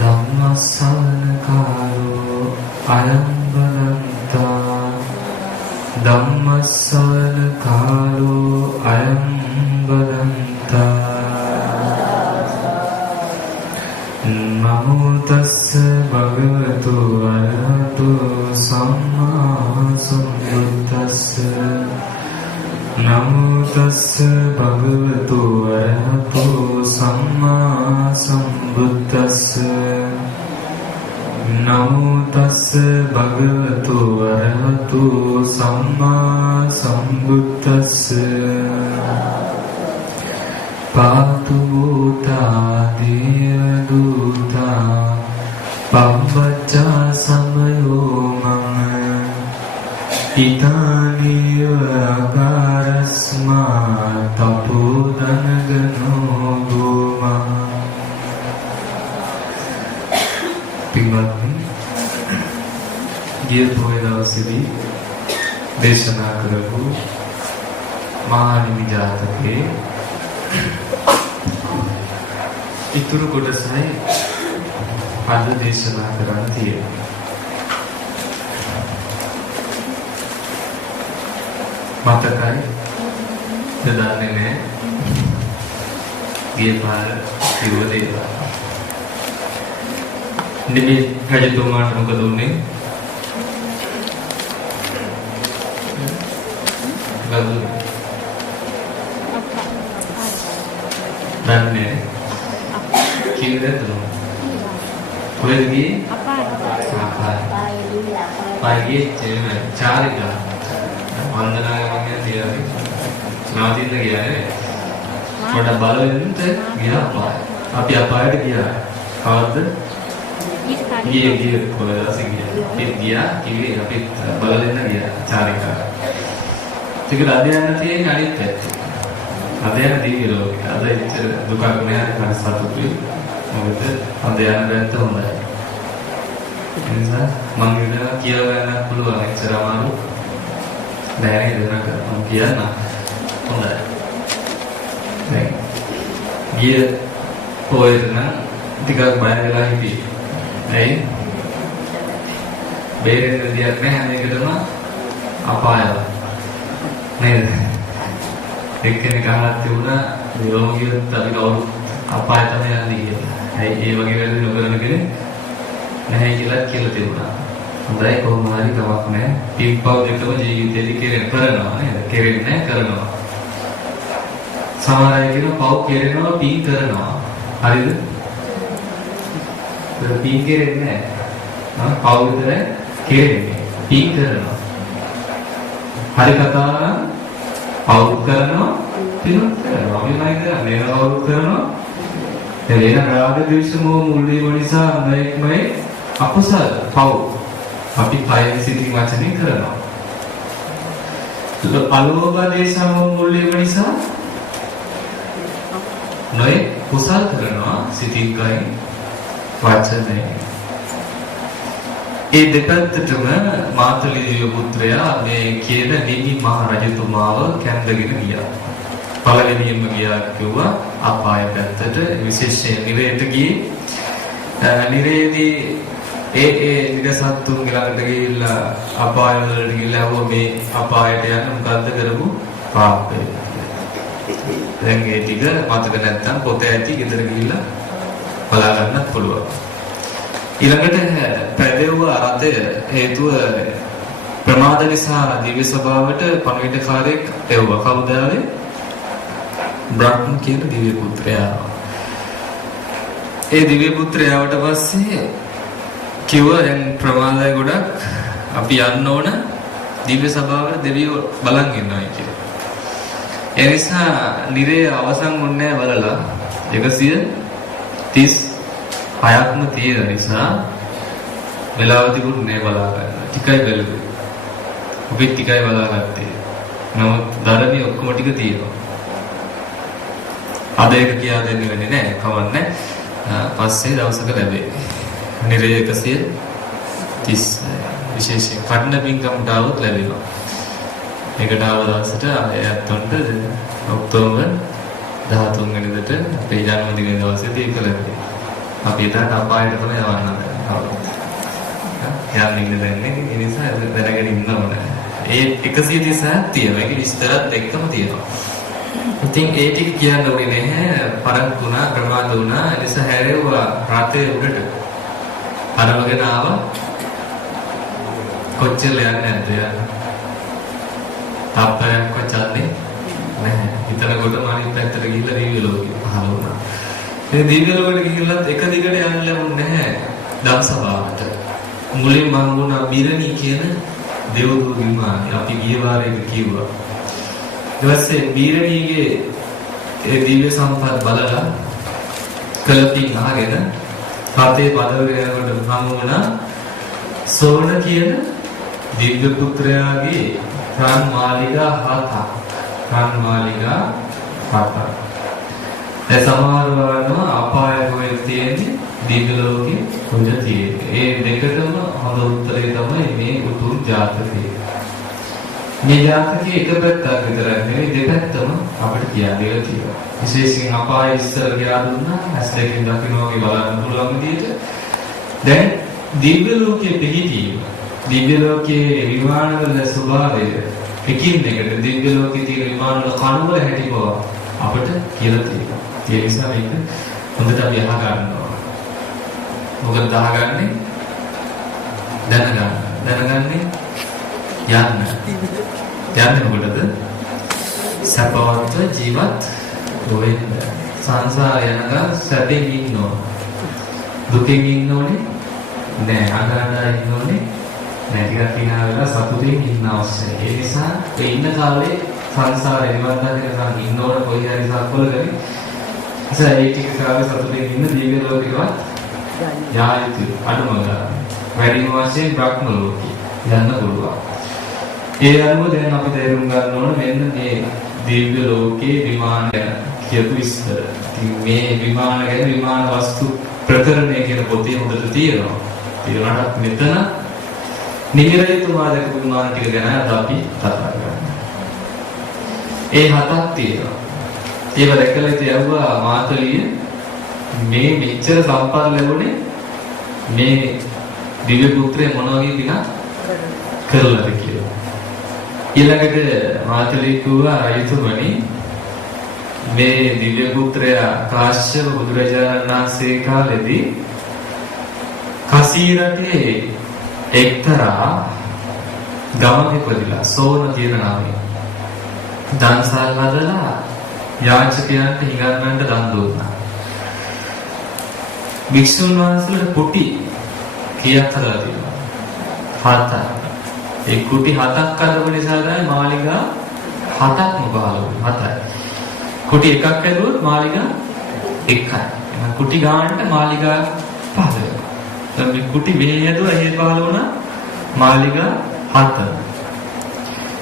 ධම්මස්සවන කාලෝ අයං බදන්තා ධම්මස්සවන කාලෝ අයං බදන්තා නමෝ තස්ස භගවතු අරහතු සම්මා සම්බුද්දස්ස නමෝ තස්ස භගවතු අරහතු සම්මා සම්බුද්දස්ස නමෝ තස්ස භගවතු අරහතු සම්මා සම්බුද්දස්ස පාතු භූතා දේව දූතා පබ්බජ්ජා සමයෝ මම ඉතානීව අගාරස්මා තපෝ දනගනෝ ගෝමා. පින්වත්නි, ගිය පොහොය දවසේදී දේශනා කරපු මහානිමි ජාතකයේ ඉතුරු කොටසයි අද දේශනා කරන්න තියෙන්නේ. මතකයි දන්නේ නැහැ ගිය පාර කිව්ව දේවල්. නිමි රජතුමාට මොකද උනේ? දන්නේ කිව්වද තුන කොහෙද ගියේ? අපාය ගියේ චාරිකා වන්දනා කරගෙන තියලා නාදින්න ගියානේ. මට බලවෙන්නත් ගියා අපාය. අපි අපායට ගියා. කවද්ද? ගියේ කොහෙද ගියා කිව්වේ අපි බලවෙන්න ගියා චාරිකා. ටික අද යන තියෙන්නේ අනිත් පැත්තේ. අද යන දිව්‍ය ලෝකෙ. අද ඉච්චර දුකක් නෑ හරි සතුටුයි. මොකද අද යන පැත්ත හොඳයි. එනිසා මම ඉඳලා කියලා ගන්න පුළුවන් එච්චර අමාරු නෑ නේද මම කියන්න හොඳයි. දැන් ගිය පොයේද නම් ටිකක් බය වෙලා හිටියේ. ඇයි? බේරෙන්න දෙයක් නැහැ මේකටම අපායව. නේද? එක්කෙනෙක් අහලා තිබුණා නිරෝගියත් අපි කවුරු අපාය තමයි යන්නේ කියලා. ඇයි ඒ වගේ වැඩ නොකරන කෙනෙක් නැහැ කියලා තිබුණා. හොඳයි කොහොම හරි කමක් නැහැ. පින්පව් දෙකම ජීවිතේදී කරනවා නේද? කෙරෙන්නේ කරනවා. සමහර අය කියනවා පව් කෙරෙනවා පින් කරනවා. හරිද? ඒක පින් කෙරෙන්නේ නැහැ. පව් විතරයි කෙරෙන්නේ. පින් කරනවා. හරි කතාව නම් පව් කරනවා පින් කරනවා. අපි නයි කරන්නේ නේද? පව් කරනවා. එලෙන රාග ද්වේෂ මොහ මුල් වීම නිසා මේකමයි අකුසල පව් අපි කය සිතින් වචනේ කරනවා. අලෝභ දේශ මොහ මුල් වීම නිසා නොයි කුසල් කරනවා සිතින් කයින් වචනේ. ඒ දෙපැත්තටම මාතලී දිව්‍ය පුත්‍රයා මේ කියන නිමි මහ රජතුමාව කැඳගෙන ගියා. පළවෙනියෙන්ම ගියා කිව්වා අපාය පැත්තට, විශේෂයෙන් නිරේට ගියේ. නිරේදී ඒ නිරසත්තුන් ළඟට ගිහිල්ලා අපාය වලට ගිහිල්ලා මේ අපායට යන්න මොකද්ද කරපු පාපය. දැන් ඒ ටික මතක නැත්තම් පොත ඇති ගෙදර ගිහිල්ලා බලා ගන්නත් පුළුවන්. ඊළඟට පැදෙව්ව අරතය හේතුව ප්‍රමාද නිසා දිව්‍ය සභාවට පණිවිඩකාරයෙක් එවුවා. කවුද ආවේ? බ්‍රහ්ම කියන දිව්‍ය පුත්‍රයා. ඒ දිව්‍ය පුත්‍රයාට පස්සේ කිව්වා දැන් ප්‍රමාදය ගොඩක් අපි යන්න ඕන දිව්‍ය සභාවට දෙවියෝ බලන් ඉන්නවා කියලා. ඒ නිසා නිරේ අවසන් වුණේ බලලා 136ක්ම තියෙන නිසා වෙලාවදිකුත් නේ බලා ගන්න. ටිකයි බැලුවේ. අපි ටිකයි බලාගත්තේ. නමුත් ධර්මයේ ඔක්කොම ටික තියෙනවා. අද ඒක කියා දෙන්න වෙන්නේ නැහැ. කවන්නේ. පස්සේ දවසක ලැබේ. නිරේ 130 විශේෂයෙන් කඩන පින්කම්ට આવොත් ලැබෙනවා. ඒකට ආව දවසට එයත්ොන්ට ඔක්තෝබර් 13 වෙනිදාට අපේ ජන්මදින දවසේදී ඒක ලැබෙනවා. අපි එතනට අපායට තමයි යවන්න හදන්නේ. යන්න ඉන්න දෙන්නේ. ඒ නිසා දැනගෙන ඉන්න ඕනේ. ඒ 137ක් තියෙනවා. ඒක විස්තරත් එක්කම තියෙනවා. ඉතින් ඒ ටික කියන්න ඕනේ නැහැ. පරක් වුණා, ප්‍රමාද වුණා. ඒ නිසා හැරෙව්වා රාතේ උඩට. අරවගෙන ආවා. කොච්චර යන්නේ නැද්ද යා? තාප්පයක් කොච්චරද? නැහැ. හිතන කොටම අනිත් පැත්තට ගිහිල්ලා දිව්‍ය ලෝකෙ පහළ වුණා. මේ දිව්‍ය ලෝකෙට ගිහිල්ලත් එක දිගට යන්න ලැබුණේ නැහැ. ධම්සභාවට. මුලින් මම වුණා බිරණි කියන දෙව්දූ විමානය. අපි ගිය වාරේ කිව්වා. ඊට පස්සේ බිරණිගේ ඒ දිව්‍ය සම්පත් බලලා කලපින් අහගෙන රතේ බදවගෙන යනකොට මම වුණා සෝන කියන දිව්‍ය පුත්‍රයාගේ රන් මාලිගා 7ක්. රන් මාලිගා 7ක්. ඒ සමහර වරනවා අපාය හොය තියෙන්නේ දිව්‍ය ලෝකේ කොහෙද තියෙන්නේ. ඒ දෙකටම හොඳ උත්තරේ තමයි මේ උතුම් ජාතකය. මේ ජාතකයේ එක පැත්තක් විතරක් නෙවෙයි දෙපැත්තම අපිට කියන්න දෙලා තියෙනවා. විශේෂයෙන් අපාය ඉස්සර කියලා දුන්නා ඇස් දෙකෙන් දකින්න වගේ බලන්න පුළුවන් විදිහට. දැන් දිව්‍ය ලෝකයේ පිහිටීම දිව්‍ය ලෝකයේ විමානවල ස්වභාවය එකින් එකට දිව්‍ය ලෝකයේ තියෙන විමානවල කණුවල හැටි බව අපිට කියලා තියෙනවා. ඒ නිසා මේක හොඳට අපි අහ ගන්නවා. මොකද අහගන්නේ? දැනගන්නේ යන්නේ මොකටද? සපවත්ව ජීවත් වෙන්න. සංසාරේ යනකම් සැපෙන් ඉන්න ඕන. දුකෙන් ඉන්න ඕනේ නෑ. අනාගතේ ඉන්න ඕනේ නෑ. ටිකක් තියනා වෙලා සතුටින් ඉන්න අවශ්‍යයි. ඒ නිසා ඒ ඉන්න කාලේ සංසාරේ නිවන් දකිනකම් ඉන්න ඕන කොයි හරි සක්වලකදී. ඒ ටික කාලේ සතුටින් ඉන්න දිව්‍ය ලෝකෙවත් යායුතු අනුමග වැඩිම වශයෙන් බ්‍රහ්ම ලෝකෙ යන්න පුළුවන්. ඒ අනුව දැන් අපි තේරුම් ගන්න ඕන මෙන්න මේ දිව්‍ය ලෝකේ විමාන ගැන කියපු විස්තර. ඉතින් මේ විමාන ගැන විමාන වස්තු ප්‍රකරණය කියන පොතේ හොඳට තියෙනවා. ඊළඟට මෙතන නිහිරයතුමා දැකපු විමාන ටික ගැන අද අපි කතා කරමු. ඒ 7ක් තියෙනවා. ඒව දැකලා තියවුවා මාතලිය මේ මෙච්චර සම්පත් ලැබුණේ මේ දිව්‍ය පුත්‍රයා මොන වගේ පිනක් කරලාද කියලා. ඊළඟට මාතලී කිව්වා රජතුමනි මේ දිව්‍ය පුත්‍රයා කාශ්‍යප බුදුරජාණන් වහන්සේ කාලෙදී කසීරටේ එක්තරා ගමක ඉපදිලා සෝන කියන නාමයෙන් දන්සල් හදලා යාචකයන්ට හිඟන්නන්න දන් දුන්නා. වික්ෂුන් වහන්සේලා කුටි කීයක් හදලා තියෙනවා? 7ක්. ඒ කුටි 7ක් හදපු නිසා තමයි මාලිගා 7ක්ම පහළ වුනේ. 7යි. කුටි එකක් හදුවොත් මාලිගා 1යි. එහෙනම් කුටි ගානට මාලිගා 5. දැන් මේ කුටි මෙහෙ හදුවා එහෙ පහළ වුණා මාලිගා 7.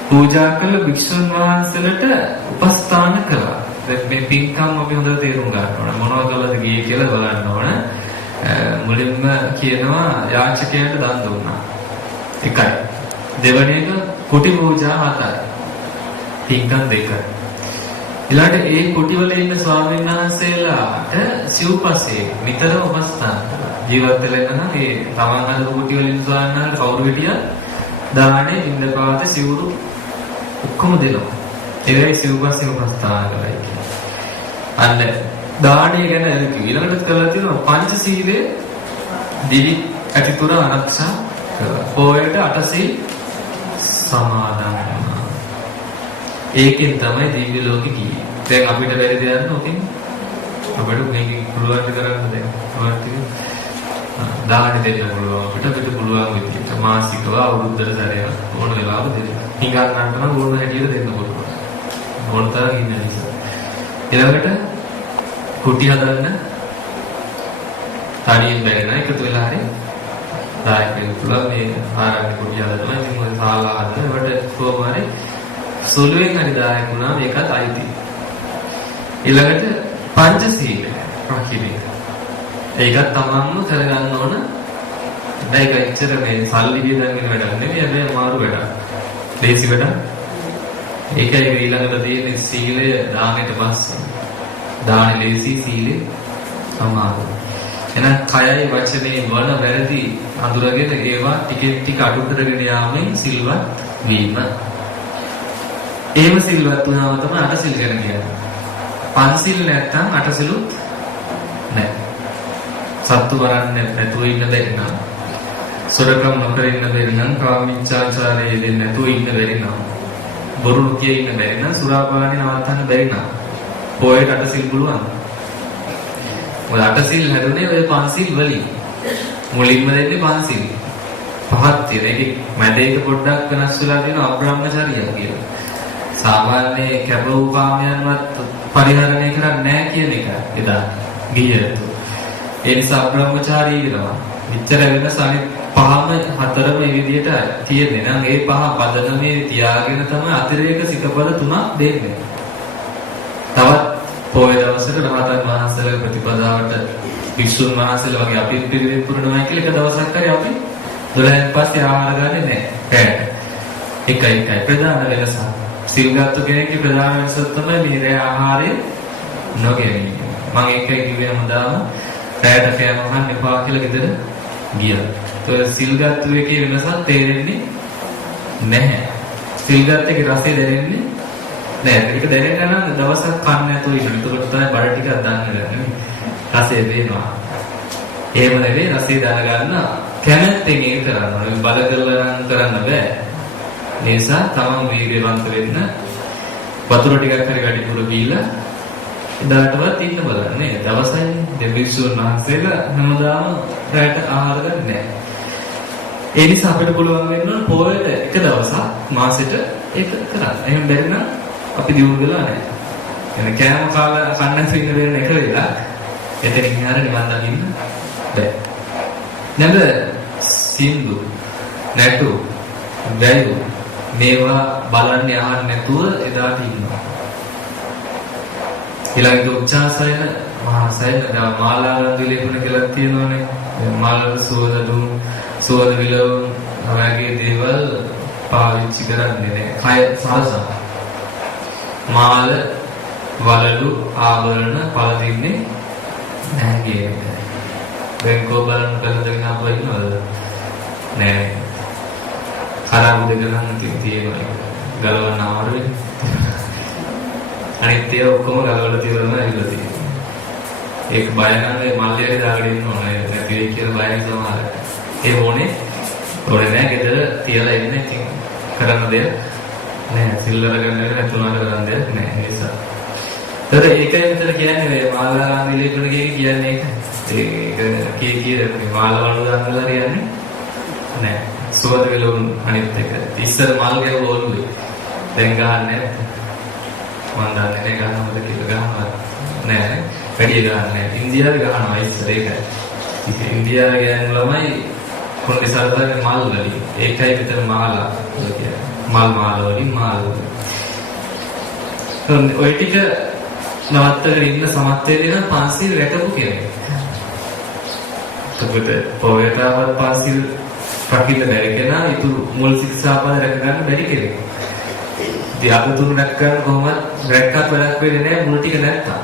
පූජා කළ වික්ෂුන් වහන්සේලට උපස්ථාන කළා. දැන් මේ පින්කම් අපි හොඳට තේරුම් ගන්න ඕන. මොනවද කළාද ගියේ කියලා බලන්න ඕන. මුලින්ම කියනවා යාචකයන්ට දන් දුන්නා. 1යි. දෙවැනි එක කුටි පූජා 7යි. පින්කම් 2යි. ඊළඟට ඒ කුටිවල ඉන්න ස්වාමීන් වහන්සේලාට සිව්පස්සේ නිතරම උපස්ථාන කළා. ජීවත් වෙලා නම් ඒ තමන් හදපු කුටිවල ඉන්න ස්වාමීන් වහන්සේ කවුරු හිටියත් දානේ ඉන්දපාත සිවුරු ඔක්කොම දෙනවා. ඒකයි සිව්පස්සේ උපස්ථාන කළා කියන්නේ. අන්න දානේ ගැන ඊළඟට කරලා තියෙනවා පංචශීලයේ දිවි අටිතුර ආරක්ෂා කළා. පොයට 8 සමාදන් වුණා. ඒකෙන් තමයි දිව්‍ය ලෝකෙ ගියේ. දැන් අපිට බැරි දෙයක් නෝකින් අපිට මේක පුළුවන් කරන්න දැන් පුළුවන් දාන දෙන්න පුළුවන් අපිට පුළුවන් විදිහට මාසිකව අවුරුද්දට සැරයක් ඕන වෙලාවක දෙන්න. හිඟක් ගන්න ඕන හැටියට දෙන්න පුළුවන්. ඕන තරම් ඉන්න නිසා. ඊළඟට කුටි හදන්න තනියෙන් බැරි නෑ එකතු වෙලා හරි දායක වෙන්න පුළුවන්. මේ ආරම්භ කුටි හදනවා. ඉතින් මොකද සාලා හදන්න ඒකට කොහොමද සුළුවෙන් හරි දායක වුණා මේකත් අයිති. ඊළඟට පංචශීල රකින්න. ඒකත් තමන්ම කරගන්න ඕන. මේක ඉච්චර මේ සල්ලි දියදන් වෙන වැඩක් නෙමෙයි. හැබැයි අමාරු වැඩක්. දේසි වැඩක්. ඒකයි ඊළඟට තියෙන සීලය දානෙට පස්සේ. දානෙ දේසි සීලෙ අමාරු. එහෙනම් කයයි වචනේ වන වැරදි අඳුරගෙන ඒවා ටික අඩු කරගෙන යාමෙන් සිල්වත් වීම. එහෙම සිල්වත් වුණාම තමයි අටසිල් ගැන කියන්නේ. පන්සිල් නැත්තම් අටසිලුත් නැහැ. සත්තු වරන්නේ නැතුව ඉන්න බැරි නම්, සොරකම් නොකර ඉන්න බැරි නම්, කාමීච්ඡාචාරයේ දෙන්නේ නැතුව ඉන්න බැරි නම්, බොරු නොකිය ඉන්න බැරි නම්, සුරාපානි නවත්තන්න බැරි නම්, පොයට අටසිල් පුළුවන්. ඔය අටසිල් හැදුනේ ඔය පන්සිල් වලින්. මුලින්ම දෙන්නේ පන්සිල්. පහක් තියෙන. ඒකේ මැද එක පොඩ්ඩක් වෙනස් වෙලා තියෙනවා අබ්‍රහ්මචර්යය කියලා. සාමාන්‍ය කැප වූ කාමයන්වත් පරිහරණය කරන්නේ නැහැ කියන එක එදා ගියතු. ඒ නිසා අබ්‍රහ්මචාරී වෙනවා. විතර වෙනස අනිත් පහම හතරම මේ විදිහට තියෙන්නේ. නම් ඒ පහ පදනමේ තියාගෙන තමයි අතිරේක සිකපද තුනක් දෙන්නේ. තවත් පොයේ දවසට රහතන් වහන්සේලා ප්‍රතිපදාවට වික්ෂුන් වහන්සේලා වගේ අපි පිළිවෙත් පුරනවා කියලා එක දවසක් හරි අපි 12න් පස්සේ ආහාර ගන්නෙ නැහැ. එකයි ප්‍රධාන වෙනස. සිල්ගත්තු කෙනෙක්ගේ ප්‍රධාන වෙනස තමයි මේ රැ ආහාරය නොගැනීම. මම ඒකයි කිව්වේ හැමදාම රැයට කෑම කන්න එපා කියලා ගෙදර ගියා. ඒක සිල්ගත්තු එකේ වෙනසක් තේරෙන්නේ නැහැ. සිල්ගත්තු එකේ රසය දැනෙන්නේ නැහැ. ඒක දැනෙන්න නම් දවසක් කන්න නැතුව ඉන්න. එතකොට තමයි බඩ ටිකක් දාන්න ගන්නේ. රසය දෙනවා. එහෙම නෙවෙයි රසය දැනගන්න කැමැත්තෙන් ඒක කරන්න ඕනේ. බල කරලා නම් කරන්න බෑ. ඒ නිසා තමන් වීර්යවන්ත වෙන්න වතුර ටිකක් හරි වැඩිපුර බීලා එදාටවත් ඉන්න බලන්න නේ. දවසයි දෙවිසුන් වහන්සේලා හැමදාම රැට ආහාර ගන්නේ නැහැ. ඒ නිසා අපිට පුළුවන් වෙන්න ඕන පොයට එක දවසක් මාසෙට ඒක කරන්න. එහෙම බැරි නම් අපි දියුණු වෙලා නැහැ. එන කෑම කාලා කන්න සින්න වෙන එක වෙලා එතනින් හරිය නිවන් දකින්න බෑ. නේද? සින්දු නැටු වැයු මේවා බලන්නේ අහන්න නැතුව එදාට ඉන්නවා. ඊළඟට උච්චාසයන මහාසයන මාලාරන්දි ලේපන කියලා තියෙනවානේ. මාළවල සුවඳ සුවඳ විලවුන් වගේ දේවල් පාවිච්චි කරන්නේ නැහැ. කය සාසන. මාල වලලු ආවරණ පළදින්නේ නැහැ කියන්නේ. දැන් කොබලන් කළදගෙන අපල ඉන්නවද? නෑ. කරාබු දෙක නම් තියෙනවා. ගලවන්න අමාරුයි. අනිත් ඒවා ඔක්කොම ගලවලා තියනවා ඇවිල්ලා තියෙනවා. ඒක බය නම් මේ මල්ලියට දාගෙන ඉන්න ඕනේ. නැති වෙයි කියලා බයයි සමහර. ඒ ඕනේ නෑ ගෙදර තියලා ඉන්නේ ඉතින් කරන්න දෙයක් නෑ. සිල්වර ගන්න නැතුණාට කරන්න දෙයක් නෑ. ඒ නිසා. ඒතර ඒකයි මෙතන කියන්නේ මේ මාලාරාම ඉලෙකන කියන්නේ ඒක. ඒක කීයේ මාළවලු දාන්නලා හරියන්නේ නෑ. සුවඳ විලවුන් අනිත් එක. ඉස්සර මල් ගැවුවොලුයි. දැන් ගහන්නේ නැහැ. මම දන්නේ නැහැ ගන්නවද කියලා ගහනවා. නෑ. වැඩි ගහන්නේ. ඉන්දියාවේ ගහනවා ඉස්සර ඒකයි. ඉන්දියාවේ ගෑනු ළමයි කොණ්ඩේ සල්දාගේ මල් වලින්. ඒකයි විතර මාලා කියන්නේ. මල් වලින් මාල වලින්. ඔය ටික නවත්තගෙන ඉන්න සමත් වෙන්න පන්සිල් රැකපු කෙනෙක්. එතකොට පොයතාවත් පන්සිල් රකින්න බැරි කෙනා ඊතු මුල් ශික්ෂාපද රැක ගන්න බැරි කෙනෙක්. ඉතින් අද තුන රැක ගන්න කොහොමද රැක්කත් වැඩක් වෙන්නේ නැහැ මුල් ටික නැත්තම්.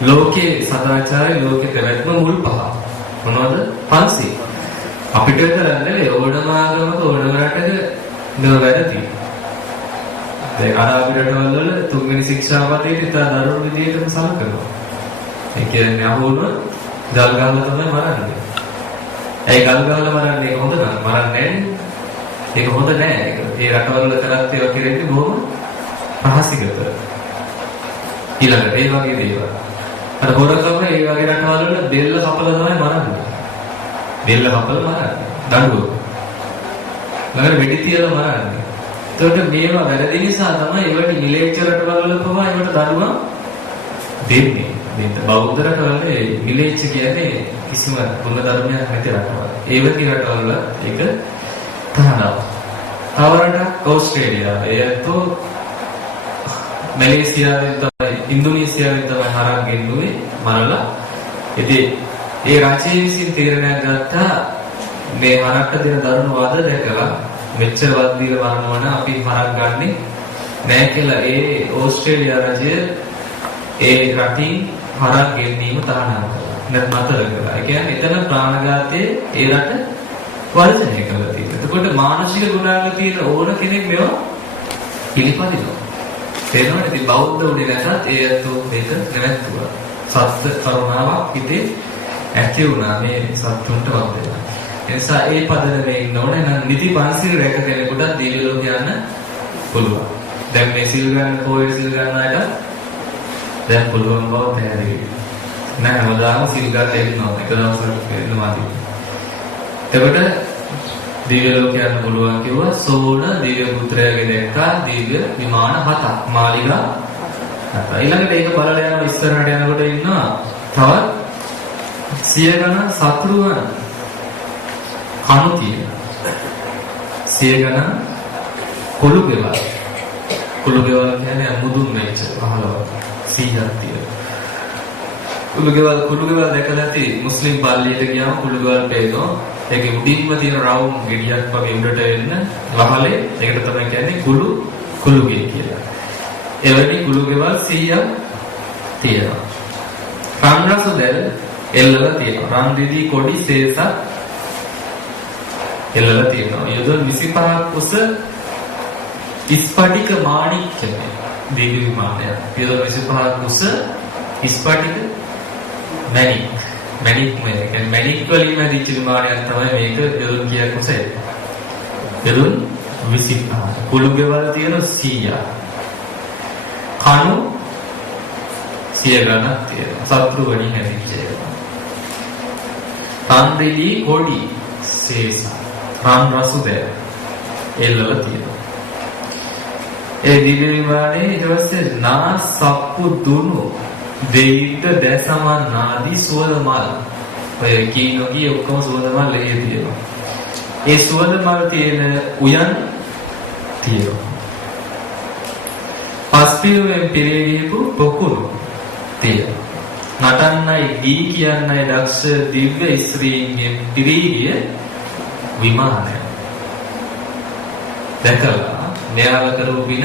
ලෝකේ සදාචාරය ලෝකේ පැවැත්ම මුල් පහ. මොනවද? පන්සිල්. අපිට කරන්නේ ඕනම ආගමක ඕනම රටක නෝ වැඩති. දැන් අරාබි රටවල් වල තුන්වෙනි ශික්ෂාපදයේ ඉතා දරුණු විදියටම සලකනවා. ඒ කියන්නේ අහුවන ගල් ගහලා තමයි මරන්නේ. ඒ ගල් ගහලා මරන්නේ හොඳ නෑ. මරන්නේ ඒක හොඳ නෑ. ඒ රටවල් වල කරත් ඒවා කෙරෙන්නේ බොහොම රහසිගත. ඊළඟට ඒ වගේ දේවල්. අර හොරකම ඒ වගේ රටවල් වල බෙල්ල කපලා තමයි මරන්නේ. බෙල්ල කපලා මරන්නේ. දඬුවම. ළඟට වෙඩි තියලා මරන්නේ. ඒකට මේවා වැරදි නිසා තමයි ඒවට මිලේච්ඡ රටවල් වල පවා ඒවට දඬුවම් දෙන්නේ. මේ බෞද්ධ රටවල මිලේච්ඡ කියන්නේ කිසිම ගුණ ධර්මයක් නැති රටවල්. ඒ වගේ රටවල් වල ඒක තහනම්. තවරට ඕස්ට්‍රේලියාව, ඒතෝ මැලේසියාවෙන් තමයි ඉන්දුනීසියාවෙන් තමයි හරක් ගෙන්නුවේ මරලා. ඉතින් ඒ රාජ්‍යය විසින් තීරණයක් ගත්තා මේ හරක්ට දෙන දරුණු වද දැකලා මෙච්චර වත් දීලා මරනවනම් අපි හරක් ගන්නෙ නෑ කියලා ඒ ඕස්ට්‍රේලියා රජය ඒ රටින් හරක් ගෙන්නීම තහනම් කළා. නැත්නම් අතර කරලා. ඒ කියන්නේ එතන ප්‍රාණඝාතයේ ඒ රට වර්ජනය කළා තියෙනවා. එතකොට මානසික ගුණාංග තියෙන ඕන කෙනෙක් මේවා පිළිපදිනවා. තේරෙනවද? ඉතින් බෞද්ධ උනේ නැතත් ඒ අතෝ මේක නැවැත්තුවා. සත්‍ය කරුණාවක් හිතේ ඇති වුණා මේ සත්තුන්ට වන්දනා. ඒ නිසා ඒ පදනමේ ඉන්න ඕනේ නම් නිදි පන්සිල් රැක කෙනෙකුට දිව්‍ය ලෝක යන්න පුළුවන්. දැන් මේ සිල් ගන්න පොයේ සිල් ගන්න අයට දැන් පුළුවන් බව පැහැදිලි. නෑ හැමදාම සිල් ගන්න එන්නවා. එක දවසක් එන්නවාදී. එතකොට දිව්‍ය ලෝක යන්න පුළුවන් කිව්වා. සෝන දිව්‍ය පුත්‍රයාගේ දැක්කා දිව්‍ය විමාන 7ක් මාලිගා 7ක්. ඊළඟට ඒක බලලා යනවා ඉස්සරහට යනකොට ඉන්නවා තවත් 100 ගණන් සතුරුවන් කණු තියෙනවා. 100 ගණන් කුළු ගෙවල්. කුළු ගෙවල් කියන්නේ මුදුන් වෙච්ච 15 100ක් තියෙනවා. කුළු ගෙවල් දැකලා ඇති මුස්ලිම් පල්ලියට ගියාම කුළු ගෙවල් පේනවා. ඒකේ උඩින්ම තියෙන රවුම් ගෙඩියක් වගේ උඩට එන්න වහලේ ඒකට තමයි කියන්නේ කුළු ගෙඩි කියලා. එවැනි කුළු ගෙවල් 100ක් තියෙනවා. රන්රස දැල් එල්ලලා තියෙනවා. රන් දෙවි කොඩි සේසක් එල්ලලා තියෙනවා. යොදුන් 25ක් උස ඉස්පටික මාණික්කමයි දිව්‍ය විමානය. යොදුන් 25ක් උස ඉස්පටික මැණික් කියන්නේ මැණික් වලින් හදිච්ච විමානයක් තමයි මේක. යොදුන් කීයක් උස? යොදුන් 25. කුළු ගෙවල් තියෙන 100ක්. කණු 100 ගණක් තියෙනවා. සත්තු වලින් හැදිච්ච ඒවා. තන්දෙලි කොඩි සේස රන් රසුද එල්ලලා තියෙනවා. ඒ දිව්‍ය විමානයේ ඊට පස්සේ නා සප්පු දුනු දෙයිට දැසමන් නාදී සුවඳ මල්. ඔය කීනෝගේ ඔක්කොම සුවඳ මල් ලෙහි තියෙනවා. ඒ සුවඳ මල් තියෙන උයන් තියෙනවා. පස්පිරුවෙන් පිරෙහිපු පොකුරු තියෙනවා. නටන්නයි දී කියන්නයි දක්ෂ දිව්‍ය ස්ත්‍රීන්ගේ පිරිගිය විමානය. දැකලා මෙයාල කරපු පින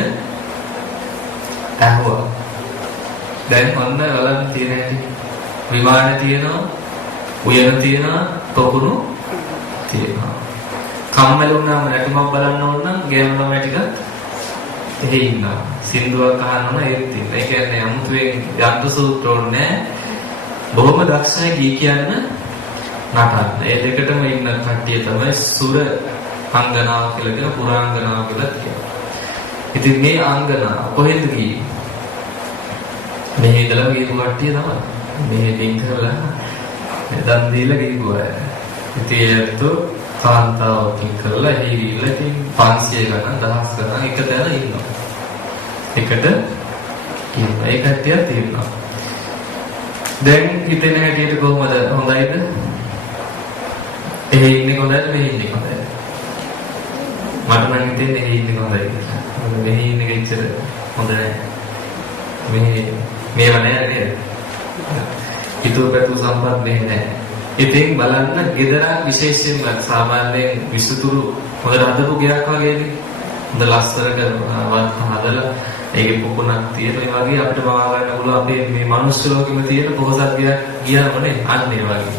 ඇහුවා. දැන් ඔන්න වලන් තියෙන විමාන තියෙනවා, උයන තියෙනවා, පොකුරු තියෙනවා. කම්මැලි වුණාම නැටුමක් බලන්න ඕන නම් ගේම්ම ටික එහෙ ඉන්නවා. සින්දුවක් අහන්න ඕන ඒත් තියෙනවා. ඒ කියන්නේ අමුතුවෙන් යන්ත්‍ර සූත්‍ර ඕනේ. බොහොම දක්ෂයි ගී කියන්න නටන්න. ඒ දෙකටම ඉන්න කට්ටිය තමයි සුර අංගනාව කියලා කියන පුරාංගනාව කියලා කියනවා. ඉතින් මේ අංගනාව කොහෙන්ද ගියේ? මේ ඉඳලා ගිහපු කට්ටිය තමයි. මේ ඩිං කරලා දන් දීලා ගිහපු අය. ඉතින් ඒත් කාන්තාවකින් කරලා හීරිලා ඉතින් 500 ගණන් 1000 ගණන් එක තැන ඉන්නවා. එකට ඉන්නවා. ඒ කට්ටිය තියෙනවා. දැන් හිතෙන හැටියට කොහොමද හොඳයිද? එහෙ ඉන්නේ හොඳයිද මෙහෙ ඉන්නේ හොඳයිද? මට නම් හිතෙන්නේ එහෙ ඉන්නේ හොඳයි. මෙහෙ ඉන්නේ කිච්චර හොඳ නැහැ. මේව නෑ නේද? හිතුවපැතු සම්පත් මෙහෙ නෑ. ඉතින් බලන්න ගෙදරක් විශේෂයෙන්ම සාමාන්‍යයෙන් විසුතුරු හොඳට හදපු ගයක් වගේනේ. හොඳ ලස්සනට හදලා ඒකේ පොකුණක් තියෙන ඒ වගේ අපිට මවා ගන්න පුළුවන් අපේ මේ මනුස්ස ලෝකෙම තියෙන පොහොසත් ගයක් ගියාමනේ අන්න ඒ වගේ.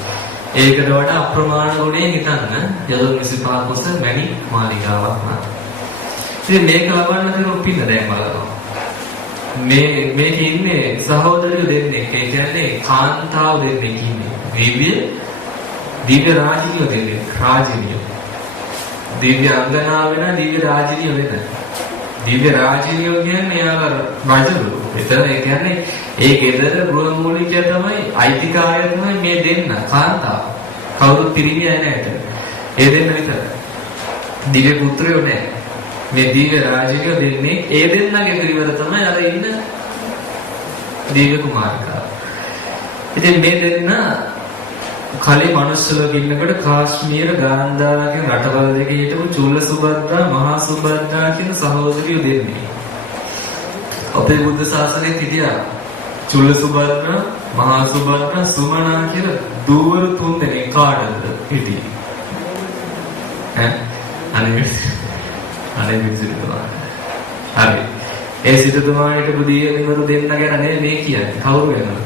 ඒකට වඩා අප්‍රමාණ ගුණේ හිතන්න යදුන් 25 කුස මැණි මාලිගාවක් නා. ඉතින් මේක ලබන්න තියෙන පින්න දැන් බලනවා. මේකේ ඉන්නේ සහෝදරයෝ දෙන්නේ. ඒ කියන්නේ කාන්තාව දෙන්නේ ඉන්නේ. දිව්‍ය රාජිනියෝ දෙන්නේ. රාජිනියෝ. දිව්‍ය අංගනාව වෙන දිව්‍ය රාජිනියෝ වෙන. දිව්‍ය රාජිනියෝ කියන්නේ යාලා රජු. එතන ඒ කියන්නේ ඒ ගෙදර ගෘහමූලිකය තමයි අයිතිකාරය තමයි මේ දෙන්න කාන්තාව. කවුරුත් පිරිමියා නැහැ. ඒ දෙන්න විතර. දිව්‍ය පුත්‍රයෝ නැහැ. මේ දිව්‍ය රාජිනියෝ දෙන්නේ ඒ දෙන්නගේ පිරිවර තමයි අර ඉන්න දිව්‍ය කුමාරිකාව. ඉතින් මේ දෙන්න කලින් මනුස්සලෝ ඉන්නකොට කාශ්මීර ගාන්ධාර කියන රටවල් දෙකේ හිටපු චුල්ල සුබද්දා මහා සුබද්දා කියන සහෝදරියෝ දෙන්නේ. අපේ බුද්ධ ශාසනයේ හිටියා චුල්ල සුබද්දා මහා සුබද්දා සුමනා කියලා දූවරු තුන් දෙනෙක් කාටද හිටියේ. අනේ විසිරුවා. හරි. ඒ සිටුතුමාට බුදියේවරු දෙන්න ගැන මේ කියන්නේ. කවුරු වෙනවද?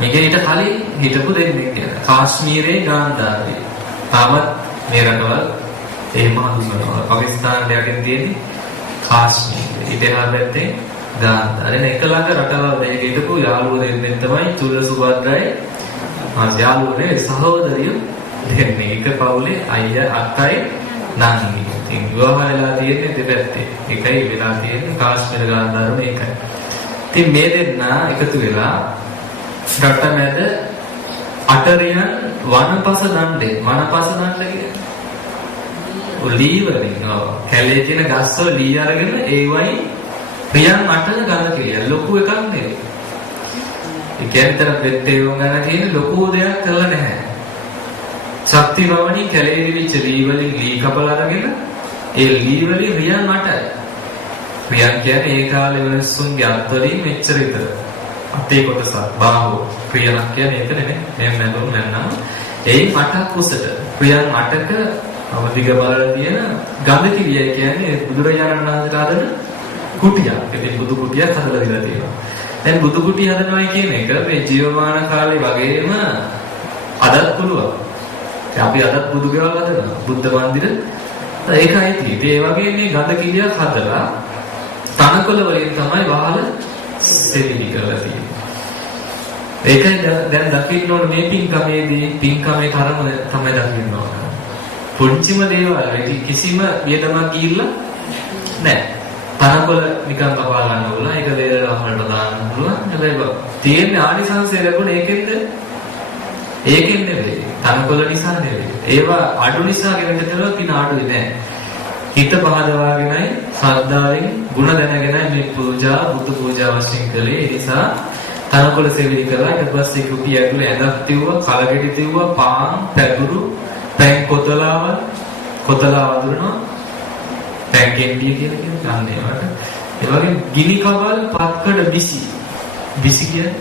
මේක ඊට කලින් හිටපු දෙන්නේ කියලා. කාශ්මීරේ ගාන්ධාරේ. තාමත් මේ රටවල් එහෙම හඳුන්වනවා. පාකිස්තානට යටින් තියෙන්නේ කාශ්මීර. ඊට එහා පැත්තේ ගාන්ධාරේ. එක ළඟ රටවල් දෙකක හිටපු යාළුවෝ දෙන්නෙක් තමයි චුල්ල සුභද්‍රයි. යාළුවනේ සහෝදරියෝ දෙන්නේ. එක පවුලේ අයියා අක්කයි නංගි. ඉතින් විවාහ වෙලා තියෙන්නේ දෙපැත්තේ. එකයි වෙලා තියෙන්නේ කාශ්මීර ගාන්ධාර මේකයි. ඉතින් මේ දෙන්න එකතු වෙලා රටමැද අටරියන් වනපස දණ්ඩේ වනපස දණ්ඩ කියන්නේ ලී වලින් කැලේ තියෙන ගස්වල ලී අරගෙන ඒ වයි රියන් අටන ගන්න කියලා ලොකු එකක් නෙවෙයි. ඒ කියන්නේ දෙත්තේ වුණා කියන ලොකු දෙයක් කරලා නැහැ. ශක්ති භවණී කැලේ දිවිච්ච ලී වලින් ලී කපලා අරගෙන ඒ ලී වලින් රියන් අටයි. රියන් කියන්නේ ඒ කාලේ මිනිස්සුන්ගේ අත් වලින් මෙච්චර විතර. අතේ කොටසක් බාහුව ක්‍රියාවක් කියන්නේ ඒක නෙමෙයි. මෙන්න නේද මන්නම්. ඒ 8ක් උසට ක්‍රියාන් 8ක අවදිග බලලා තියෙන ගඳ කිවිය කියන්නේ බුදුරජාණන් වහන්සේට හදන කුටියක්. ඉතින් බුදු කුටියක් හදලා දීලා තියෙනවා. දැන් බුදු කුටිය හදනවා කියන එක මේ ජීවමාන කාලේ වගේම අදත් පුළුවන්. අපි අදත් බුදු ගෙවල් හදනවා. බුද්ධ මන්දිර ඒකයි තියෙන්නේ. ඒ වගේ මේ ගඳ කිවියක් හදලා තනකොළ වලින් තමයි වහල සෙවිලි කරලා තියෙන්නේ. ඒකයි දැන් දකින්න ඕන මේ පින්කමේ කර්ම තමයි දකින්න ඕන. පුංචිම දේවල් ඒක කිසිම වියදමක් ගිහිල්ලා නැහැ. තනකොළ නිකන් කපා ගන්න ඕන. ඒක දේවල් වලට දාන්න පුළුවන්. හැබැයි තියෙන ආනිසංසය ලැබුණේ ඒකෙන්ද? ඒකෙන් නෙවෙයි. තනකොළ නිසා නෙවෙයි. ඒවා අඩු නිසා ගෙනදෙනවා පින අඩුයි නෑ. හිත පහදවාගෙනයි ශ්‍රද්ධාවෙන් ගුණ දැනගෙනයි මේ පූජා බුදු පූජා වශයෙන් කළේ. ඒ නිසා තනකොළ සෙවිලි කරලා ඊට පස්සේ කුටි ඇතුලේ ඇඳක් තියුවා, කලගෙඩි තියුවා, පාන්, පැදුරු, පැන් කොතලාව වදුරනවා. පැන් කෙන්ඩිය කියලා කියන්නේ ඒවට. ඒ වගේ ගිනි කවල් පත්කඩ බිසි කියන්නේ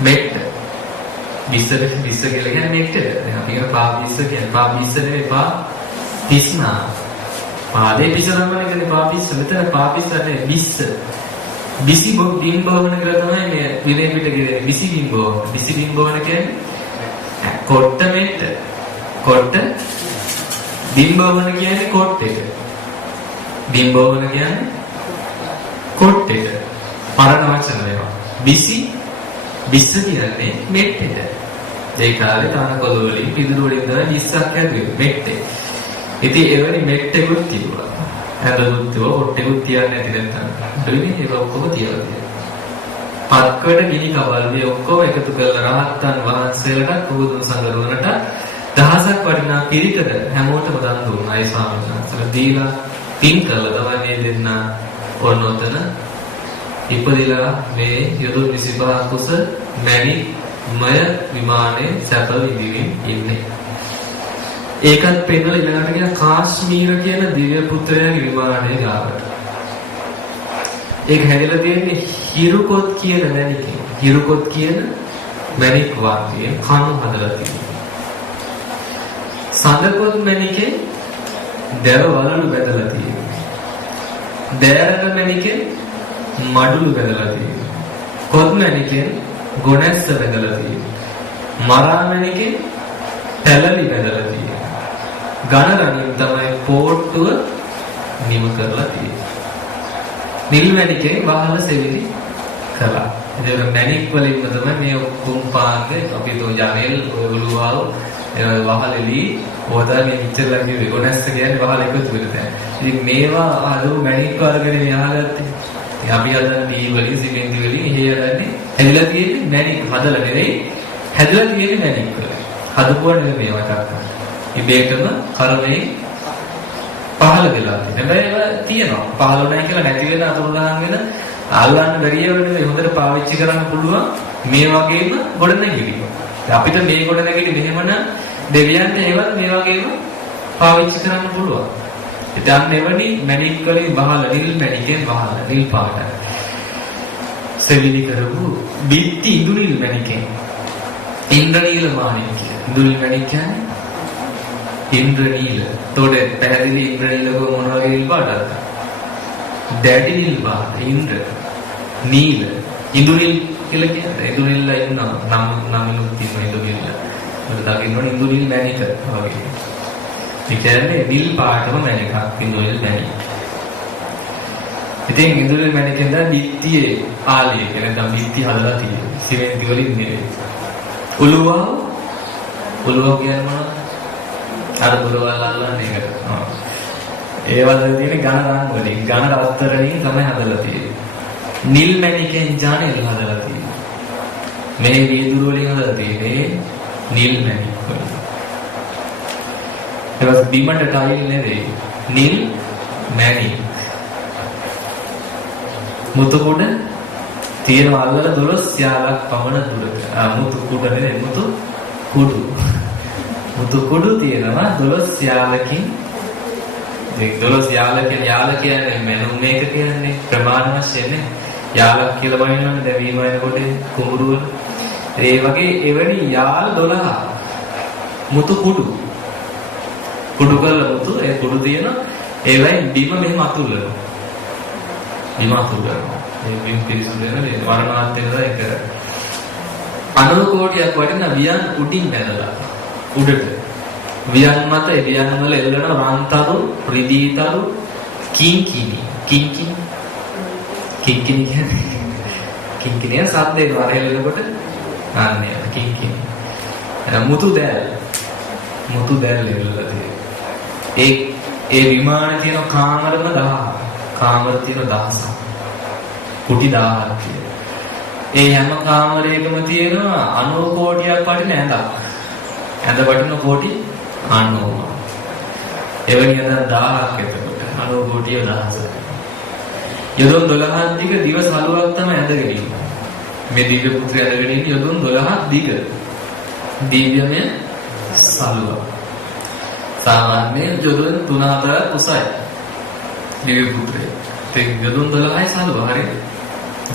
මෙට්ට. බිස්ස කියලා කියන්නේ මෙට්ටද? දැන් අපි කියන පා බිස්ස කියන්නේ පා බිස්ස නෙවෙයි පා පිස්නා. පාදේ පිස තමයි කියන්නේ පාපිස්ස. මෙතන පාපිස්ස නේ බිස්ස. බිසි බිම්බවන කියලා තමයි මේ විරේ පිට කියන්නේ. බිසි බිම්බවන. බිසි බිම්බවන කියන්නේ කොට්ට මෙට්ට. කොට්ට බිම්බවන කියන්නේ කොට් එක. බිම්බවන කියන්නේ කොට් එක. පරණ වචන ඒවා. බිස්ස කියන්නේ මෙට්ට එක. ඒ කාලේ තනකොළ වලින් පිදුරු වලින් තමයි බිස්සක් හැදුවේ මෙට්ටේ. ඉතින් එවැනි මෙට්ටෙකුත් තිබුණා. හැදලුත් තිබුණා, කොට්ටෙකුත් තියන්නේ නැති නැත්තම්. දෙවිනේ ඒක ඔක්කොම තියලා තියෙනවා. පත්කඩ ගිනි කවල් මේ ඔක්කොම එකතු කරලා රහතන් වහන්සේලාට කුදුන් සංගරුවනට දහසක් වටිනා පිරිකර හැමෝටම දන් දුන්නා. ඒ ස්වාමීන් වහන්සේලා දීලා පින් කළා තමයි මේ දෙන්න ඔන්නෝතන ඉපදිලා මේ යොදුන් 25 කුස මැණික්මය විමානයේ සැප විඳින්න ඉන්නේ. ඒකත් පෙන්නලා ඊළඟට කියන කාශ්මීර කියන දිව්‍ය පුත්‍රයාගේ විමානයේ ගාවට. ඒක හැදලා තියෙන්නේ හිරුකොත් කියන මැණිකේ. හිරුකොත් කියන මැණික් වාක්‍යයෙන් කණු හදලා තියෙනවා. සඳකොත් මැණිකේ දැව වලලු බැදලා තියෙනවා. දෑරක මැණිකේ මඩුළු බැදලා තියෙනවා. කොත් මැණිකේ ගොණැස්ස බැදලා තියෙනවා. මරා මැණිකේ පැලලි බැදලා තියෙනවා. ගණරණින් තමයි පෝට්ටුව නිම කරලා තියෙන්නේ. නිල් මැණිකේ වහල සෙවිලි කළා. ඒක මැණික් වලින්ම තමයි මේ ඔක්කොම පාන්නේ අපි තෝ ජනෙල් ඔළුවාව වහලෙලි හොදාගෙන ඉච්චලා කිව්වේ. ගොනස්ස කියන්නේ වහල එකතු වෙන තැන. ඉතින් මේවා අලු මැණික් වලගෙන මෙහාගත්තේ. අපි හදන දී වලින් සිමෙන්ති වලින් එහෙ හදන්නේ හැදලා තියෙන්නේ මැණික් හදලා නෙවෙයි. හැදලා තියෙන්නේ මැණික් වල. හදපුවා නෙවෙයි මේවට අක්කා. ඉබේටම කර්මයේ පහළ වෙලා තියෙනවා. හැබැයි ඒවා තියෙනවා. පහළ නැහැ කියලා නැති වෙන අතුරුදහන් වෙන අල්ලන්න බැරිය වෙන්නේ හොඳට පාවිච්චි කරන්න පුළුවන් මේ වගේම ගොඩනැගිලි. අපිට මේ ගොඩනැගිලි මෙහෙමන දෙවියන්ට ඒවත් මේ වගේම පාවිච්චි කරන්න පුළුවන්. ඉතින් එවැනි මැණික් වලින් බහල නිල් මැණිකෙන් බහල නිල් පාටයි. සෙවිලි කරපු බිත්ති ඉඳුනිල් මැණිකෙන් ඉන්ද්‍රනීල මාණික්කය. ඉඳුනිල් මැණික් කියන්නේ ඉන්ද්‍රනීල. තෝඩේ පැහැදිලි ඉන්ද්‍රනීලක මොන වගේ නිල් පාටද? දැඩි නිල් පාට. ඉන්ද්‍ර නීල. ඉඳුනිල් කියලා කියන්නේ ඉඳුනිල්ල ඉන්නවා නමිනුත් තියෙනවා ඉඳුනිල්ල. මට දකින්නෝනේ ඉඳුනිල් මැණික වගේ. ඒ කියන්නේ නිල් පාටම මැණිකක් ඉඳුනිල් මැණික. ඉතින් ඉඳුනිල් මැණිකෙන් දා බිත්තියේ ආලිය කියන්නේ දැන් බිත්ති හදලා තියෙනවා. සිමෙන්ති වලින් නෙවෙයි. උළුව කියන්නේ මොනවද? අර බුලවල් අල්ලන්නේ ඒකට. ඒවල තියෙන ඝන රන් වලින් ඝන රත්තරන්ින් තමයි හදලා තියෙන්නේ. නිල් මැණිකෙන් ජානෙල් හදලා තියෙන්නේ. මේ වීදුරු වලින් හදලා තියෙන්නේ නිල් මැණික් වලින්. ඒවත් බිමට ටයිල් නෙවෙයි. නිල් මැණික්. මුතු කුඩ තියෙන අල්ලලා 12 යාලක් පමණ දුරක. මුතු කුඩ නෙවෙයි මුතු කුඩු. මුතු කුඩු තියෙනවා 12 යාලකින්. මේ 12 යාල කියන්නේ මැනුම් මේක කියන්නේ ප්‍රමාණ වශයෙන් නේ. යාලක් කියලා බලනවනේ දැන් වීම වෙනකොට කුඹුරු වල. ඒ වගේ එවැනි යාල් 12 මුතු කුඩු. කුඩු කරලා මුතු ඒ කුඩු තියෙන ඒවයි බිම මෙහෙම අතුල්ලනවා. බිම අතුල්ලනවා. මේ බිම් පිරිසුදු වෙන මේ වර්ණාත් වෙනවා ඒක. 90 කෝටියක් වටින වියන් උඩින් බැලලා උඩට වියන් මත ඒ වියන් වල එල්ලන රන්තරු රිදීතරු කිංකිණි කියන්නේ සද්දේ වරහෙලනකොට ආන්නේ කිංකිණි මුතු දැල් එල්ලලා තියෙනවා. ඒ විමානේ තියෙන කාමරම 1000 කාමර තියෙන 1000 කුටි 1000ක් තියෙනවා. ඒ හැම කාමරයකම තියෙනවා 90 කෝටියක් වටින ඇඳක්. ඇඳ වටින කෝටි 90. එවැනි ඇඳ 1000ක් එතකොට 90 කෝටිය 1000. යොදුන් 12ක් දිග දිවස් 90ක් තමයි ඇඳගෙන ඉන්නේ. මේ දිව්‍ය පුත්‍රය ඇඳගෙන ඉන්නේ යොදුන් 12ක් දිග. දිව්‍යමය සලුව. සාමාන්‍යයෙන් යොදුන් 3-4ක් උසයි. දිව්‍ය පුත්‍රය. ඒ යොදුන් 12යි සලුව හරියට.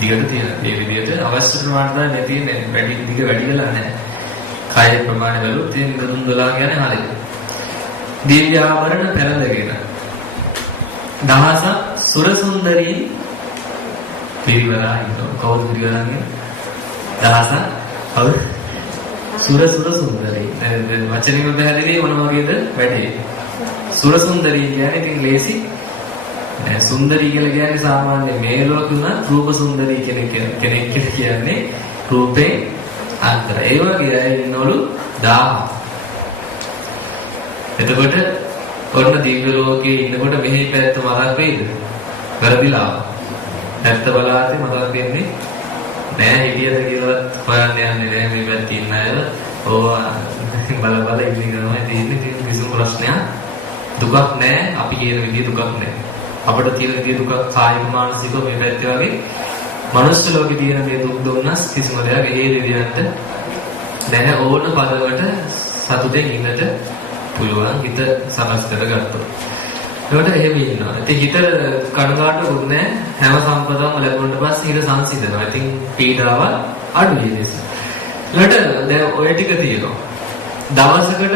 දිගට තියෙන. මේ විදිහට අවශ්‍ය ප්‍රමාණයට නැති වැඩි දිග වැඩි වෙලා නැහැ. කාය ප්‍රමාණය වලුත් තියෙන යොදුන් 12 කියන්නේ හරියට. දිව්‍ය ආභරණ පෙරදගෙන දහසක් සුර සුන්දරී පිරිවරා ඉන්නවා. කවුද පිරිවරන්නේ? දහසක් කවුද? සුර සුන්දරී. දැන් වචනේ උදාහරණෙදි මොන වගේද වැඩේ? සුර සුන්දරී කියන්නේ ඉතින් ලේසි. සුන්දරී කියලා කියන්නේ සාමාන්‍ය මේ ලෝකෙ උනත් රූප සුන්දරී කෙනෙක් කියන්නේ රූපේ අන්තර. ඒ වගේ අය ඉන්නවලු 1000. එතකොට ඔන්න දිව්‍ය ලෝකයේ ඉන්නකොට මෙහි පැත්ත මරක් වෙයිද? වැරදිලා. පැත්ත බලාතේ මතක් වෙන්නේ නෑ හිටියද කියලාවත් හොයන්න යන්නේ නෑ මේ පැත්තේ ඉන්න අය. ඕවා බල ඉන්නවා ඉතින් කිසිම ප්‍රශ්නයක් දුකක් නෑ අපි කියන විදිහ දුකක් නෑ. අපිට තියෙන විදිහ දුකක් කායික මානසිකව මේ පැත්තේ වගේ මනුස්ස ලෝකේ තියෙන මේ දුක් දුන්නස් කිසිම දෙයක් ඒ විදිහට නෑ ඕන පදවලට සතුටෙන් ඉන්නට පුළුවන් හිත සකස් කරගත්තොත්. ඒකට එහෙම ඉන්නවා. ඉතින් හිත කනගාටුකුත් නැහැ. හැම සම්පතක්ම ලැබුණාට පස්සේ හිත සංසිඳනවා. ඉතින් පීඩාව අඩුයි නිසා. ඊළඟට දැන් ඔය ටික තියෙනවා. දවසකට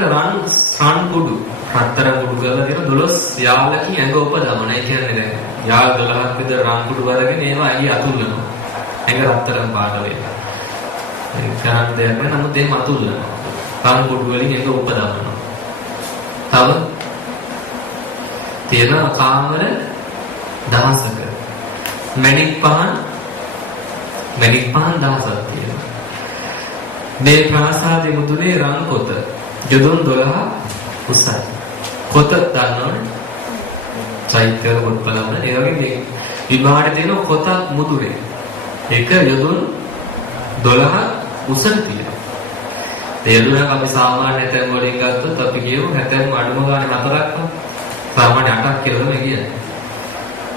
රන් කුඩු රත්තරන් කුඩු කරලා තියෙන 12 යාලකින් ඇඟ උපදවන. ඒ කියන්නේ දැන් යාල 12ක් විතර රන් කුඩු වරගෙන ඒවා ඇඟ අතුල්ලනවා. ඇඟ රත්තරන් පාට වෙලා. ඒ කරන් දෙයක් නෑ. නමුත් එහෙම අතුල්ලනවා. රන් කුඩු වලින් ඇඟ උපදවනවා. තව තියෙන කාමර 1000ක මැණික් පහන් 1000ක් තියෙනවා. මේ ප්‍රාසාදයේ මුදුනේ රන් කොත යොදුන් 12 උසයි. කොත දන්නවනේ? චෛත්‍ය කොට බලන්න. ඒ වගේ මේ විභාගයේ තියෙන කොතක් මුදුනේ. ඒක යොදුන් 12 උසට තියෙනවා. තේරුණාක අපි සාමාන්‍ය හැතැම් වලින් ගත්තොත් අපි කියමු හැතැම් අඩුම ගානේ 4ක් සාමාන්‍ය 8ක් කියලා තමයි කියන්නේ.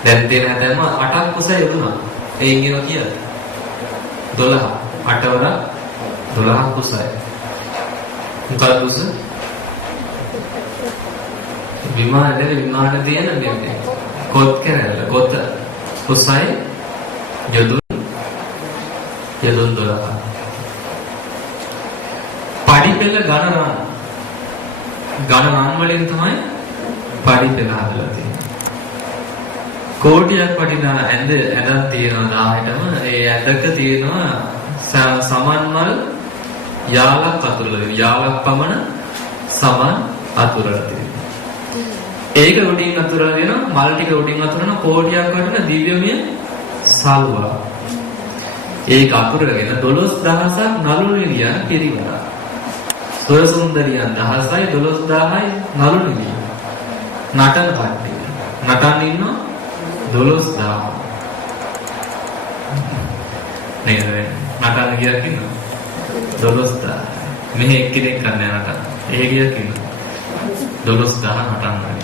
දැන් තියෙන හැතැම් 8ක් උසයි යොදුනා. ඒන් කියනවා කියලා 12 8 වල 12ක් උසයි. මොකද උස? විමාන තියෙන මේ කොත් කරලා කොත උසයි යොදුන් 12. පඩිපෙළ ගණරන් වලින් තමයි පඩිපෙළ හදලා තියෙන්නේ. කෝටියක් වටිනා ඇඳක් තියෙනවා 1000ටම. ඒ ඇඳක තියෙනවා සමන් මල් යාලක් අතුරලා යාලක් පමණ සමන් අතුරලා තියෙනවා. ඒක උඩින් අතුරලා දෙන මල් ටික උඩින් අතුරන කෝටියක් වටන දිව්‍යමය සල්වා. ඒක අතුරගෙන 12000ක් නළු නිලියන් පිරිවරා. සුර සුන්දරියන් 1000යි 12000යි නළු නිලියන්. නටන කට්ටිය. නටන්න ඉන්නවා 12000. නේද? නටන්න ගියක් ඉන්නවා 12000. මෙහි එක්කෙනෙක් කන්නේ නටන්න. ඒ ගියක් ඉන්නවා 12000 නටන්න.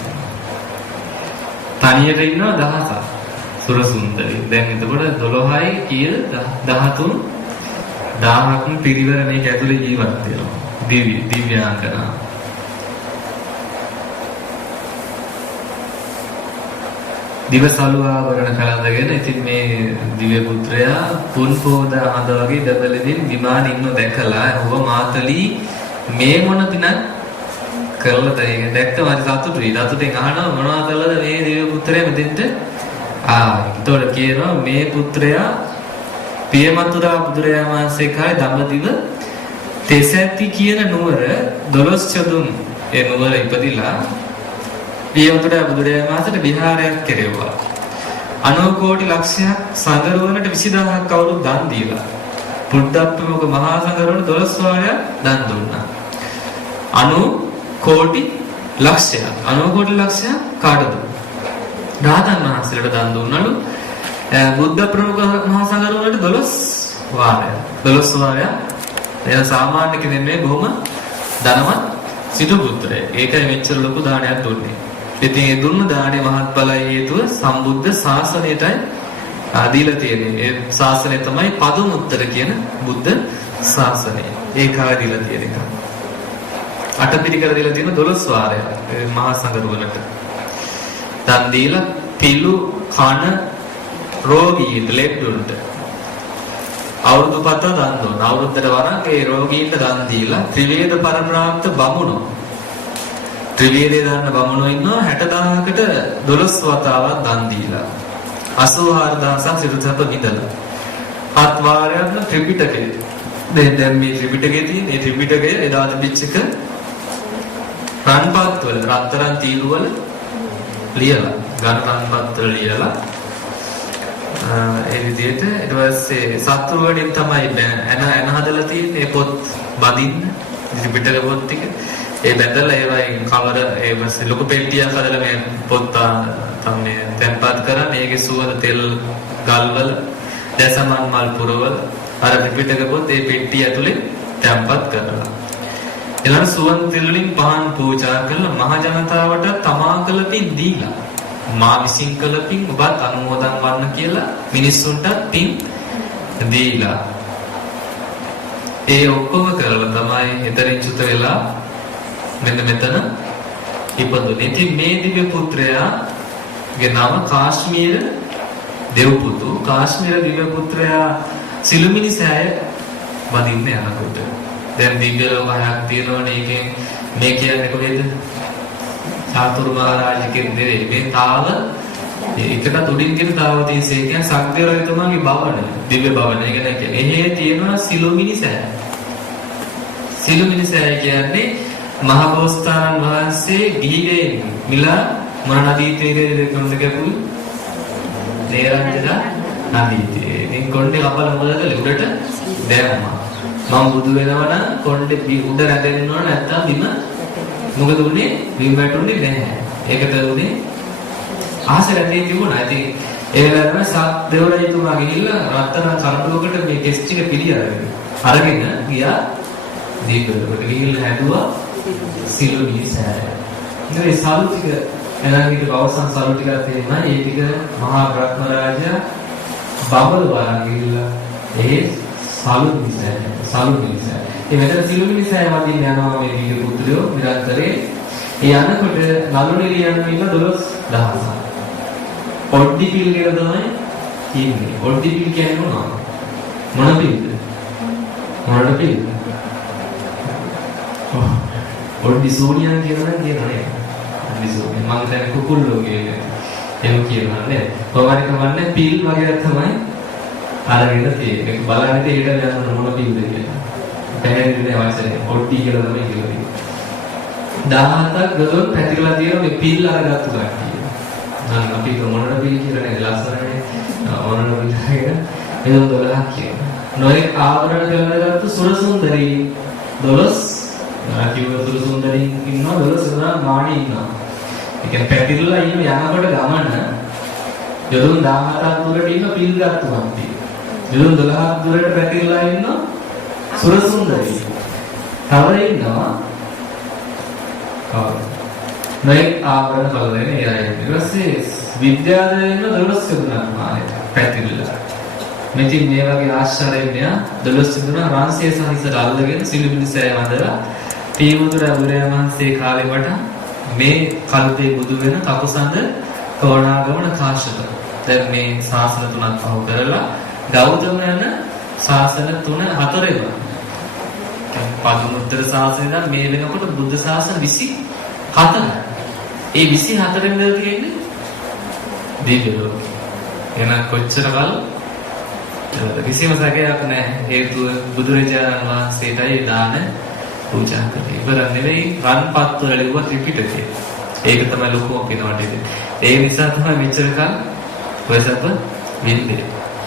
තනියට ඉන්නවා 1000ක්. සුර සුන්දරි. දැන් එතකොට 12යි කීයද 13 1000ක්ම පිරිවර මේක ඇතුලේ ජීවත් වෙනවා. දිව්‍යාංගනා. දිවසලු ආවරණ කලඳගෙන ඉතින් මේ දිව්‍ය පුත්‍රයා තුන් පොදා හඳ වගේ දබලෙදින් විමානෙ ඉන්න දැකලා ඔව මාතලී මේ මොන දිනක් කරලාද ඒක දැක්කම හරි සතුටුයි. සතුටෙන් අහනවා මොනවද කළාද මේ දිව්‍ය පුත්‍රයා මෙතෙන්ට ඒතකොට කියනවා මේ පුත්‍රයා පියමතුරා බුදුරජාණන් වහන්සේ කායි දඹදිව තෙසැති කියන නුවර 12 චොදුන් ඒ නුවර ඉපදිලා පියමතුරා බුදුරජාණන් වහන්සේට විහාරයක් කෙරෙව්වා. 90 කෝටි ලක්ෂයක් සංගරුවනට 20000ක් අවුරුදු දන් දීලා. බුද්ධත්වමක මහා සංගරුවනට 12 වාරයක් දන් දුන්නා. 90 කෝටි ලක්ෂයක් 90 කෝටි ලක්ෂයක් කාටද? රාතන් වහන්සේලාට දන් දුන්නලු. බුද්ධ ප්‍රමුඛ මහා සංඝරත්නයට 12 වාරයක්. 12 වාරයක්. එයා සාමාන්‍ය කෙනෙක් නෙවෙයි බොහොම ධනවත් සිටු පුත්‍රයෙක්. ඒකයි මෙච්චර ලොකු දානයක් දුන්නේ. ඉතින් ඒ දුන්න දානේ මහත්ඵලයි හේතුව සම්බුද්ධ ශාසනයටයි දීලා තියෙන්නේ. ඒ ශාසනය තමයි පදුමුත්තර කියන බුද්ධ ශාසනය. ඒකයි දීලා තියෙන එක. අටපිරිකර දීලා තියෙන 12 වාරයක් මහා සංඝරුවනට. දන් දීලා පිළු කන රෝගීන්ට ලෙඩුන්ට අවුරුදු 7 දන් දුන්නා. අවුරුද්දට වරක් ඒ රෝගීන්ට දන් දීලා ත්‍රිවේද පරප්‍රාප්ත බමුණෝ ත්‍රිවේදේ දාන්න බමුණෝ ඉන්නවා 60000කට 12 වතාවක් දන් දීලා 84000ක් සිරුසප විඳලා. හත් වාරයක්ම ත්‍රිපිටකය. දැන් මේ ත්‍රිපිටකයේ තියෙන මේ ත්‍රිපිටකය එදා තිබිච්ච එක රන්පත් වල රත්තරන් තීරු වල ලියලා ගණන්පත් වල ලියලා ඒ විදිහට ඊට පස්සේ සත්තු වලින් තමයි එන හදලා තියෙන්නේ පොත් බදින්න ත්‍රිපිටක පොත් ටික ඒ බැඳලා ඒවයින් කවර ඒ පස්සේ ලොකු පෙට්ටියක් හදලා මේ පොත් තමයි තැන්පත් කරන්නේ ඒකේ සුවඳ තෙල් ගල්වල දසමන් මල් පුරවල අර ත්‍රිපිටක පොත් ඒ පෙට්ටිය ඇතුලේ තැන්පත් කරලා ඊළඟ සුවඳ තෙල් වලින් පහන් පූජා කරලා මහ ජනතාවට තමා කළ පින් දීලා මා විසින් කළ පින් ඔබත් අනුමෝදන් වන්න කියලා මිනිස්සුන්ට පින් දීලා ඒ ඔක්කොම කරලා තමයි එතරින් චුත වෙලා මෙන්න මෙතන ඉපදුනේ. ඉතින් මේ දිව්‍ය පුත්‍රයාගේ නම කාශ්මීර දෙව්පුතු. කාශ්මීර දිව්‍ය පුත්‍රයා සිළුමිණි සෑය වදින්න යනකොට දැන් දිව්‍ය ලෝක හයක් තියෙනවනේ. ඒකෙන් මේ කියන්නේ කොහෙද? චාතුරු මහරජකෙන් නෙවෙයි. මේ තාව එකට උඩින් කියන තාවතීසේ කියන්නේ සක්දේව රජතුමාගේ භවන දිව්‍ය භවන. ඒ කියන්නේ එහෙ තියෙනවා සිළුමිණි සෑය. සිළුමිණි සෑය කියන්නේ මහ බෝසතාණන් වහන්සේ ගිහිගේ මිලා මොන නදී තීරයේ කොණ්ඩ ගැපුයි නේරංජන නදී තීරේ. මේ කොණ්ඩේ කපල මොකද කළේ? උඩට දැම්මා. මම බුදු වෙනවා නම් කොණ්ඩේ උඩ රැඳෙන්න ඕන නැත්තම් බිම මොකද උනේ? බිම වැටුනේ නැහැ. ඒකට උනේ ආස රැඳී තිබුණා. ඉතින් ඒ වෙලාවම සත් දෙවරජතුමා ගිහිල්ලා රත්තරන් කරඬුවකට මේ කෙස් ටික පිළි අරගෙන ගියා දීපවලට ගිහිල්ලා හැදුවා සිළුමිණි සෑය. ඉතින් සලු ටික එනංගිට අවසන් සලු ටික තියෙනවා. ඒ ටික මහා බ්‍රහ්ම රාජයා බබල වරන් ගිහිල්ලා ඒ සලුමිණි සෑය. ඒ මෙතන සිළුමිණි සෑය වදින්න යනවා මේ දිව්‍ය පුත්‍රයෝ නිරන්තරේ. ඒ යනකොට නළු නිලියන් ඉන්න 12000. ඔඩ්ඩි පිල් කියලා තමයි කියන්නේ. ඔඩ්ඩි පිල් කියන්නේ මොනවද? මොන පිල්ද? මොනට පිල්ද? ඔඩ්ඩි සෝනියන් කියනවා නේද? ඔඩ්ඩි සෝනිය මම දැන් කුකුල්ලෝ කියන්නේ. එහෙම කියනවා නේද? කොහොමද කවන්නේ පිල් වගේ තමයි අරගෙන තියෙන්නේ. බලන්න තේරෙන්න යන මොන පින්ද කියලා. පැහැදිලිනේ වචනේ. ඔට්ටි කියලා තමයි කියන්නේ. 17ක් ගොඩක් පැතිරලා තියෙන මේ පිල් අරගත්තු කට්ටිය. නම් අපි මොනවද පිල් කියලා නේද ලස්සනනේ. මොනවද පිල් කියලා. එනම් 12ක් කියනවා. නොයේ ආවරණ කරලාගත්තු සුරසුන්දරී 12 කිව්ව සුරසුන්දරී ඉන්නවා 12 සුරා මාණි ඉන්නවා. ඒ කියන්නේ පැතිරලා ඉන්න යනකොට ගමන යොදුන් 17ක් දුරට ඉන්න පිල් ගත්තු කට්ටිය. යොදුන් 12ක් දුරට පැතිරලා ඉන්න සුරසුන්දරී. තව ඉන්නවා නොයේ ආවරණ බලන්නේ ඒ අය. ඊට පස්සේ විද්‍යාලයෙන් 12 දුන්නා මානෙට පැතිරලා. මෙතින් මේ වගේ ආශ්චර්යය 12 දුනා රාන්සිය සහිත අල්ලගෙන සිළුමිණි සෑය වඳලා තීවුදුර බුදුරජාණන්සේ කාලේ වට මේ කල්පේ බුදු වෙන කකුසඳ තෝරාගමන කාශ්‍යප. දැන් මේ ශාසන තුනක් පහු කරලා ගෞතම යන ශාසන තුන හතරෙම. පදුමුත්තර ශාසනය නම් මේ වෙනකොට බුද්ධ ශාසන 24. ඒ 24 වෙනිදා තියෙන්නේ දිව්‍ය ලෝක. එන කොච්චර කල් කිසිම සැකයක් නැහැ. හේතුව බුදුරජාණන් වහන්සේටයි දාන පූජා කරේ. ඉවර නෙවෙයි රන්පත් වල ලිව්ව ත්‍රිපිටකය. ඒක තමයි ලොකුම පිනවටේ. ඒ නිසා තමයි මෙච්චර කල් ඔයසප්ප වින්දේ.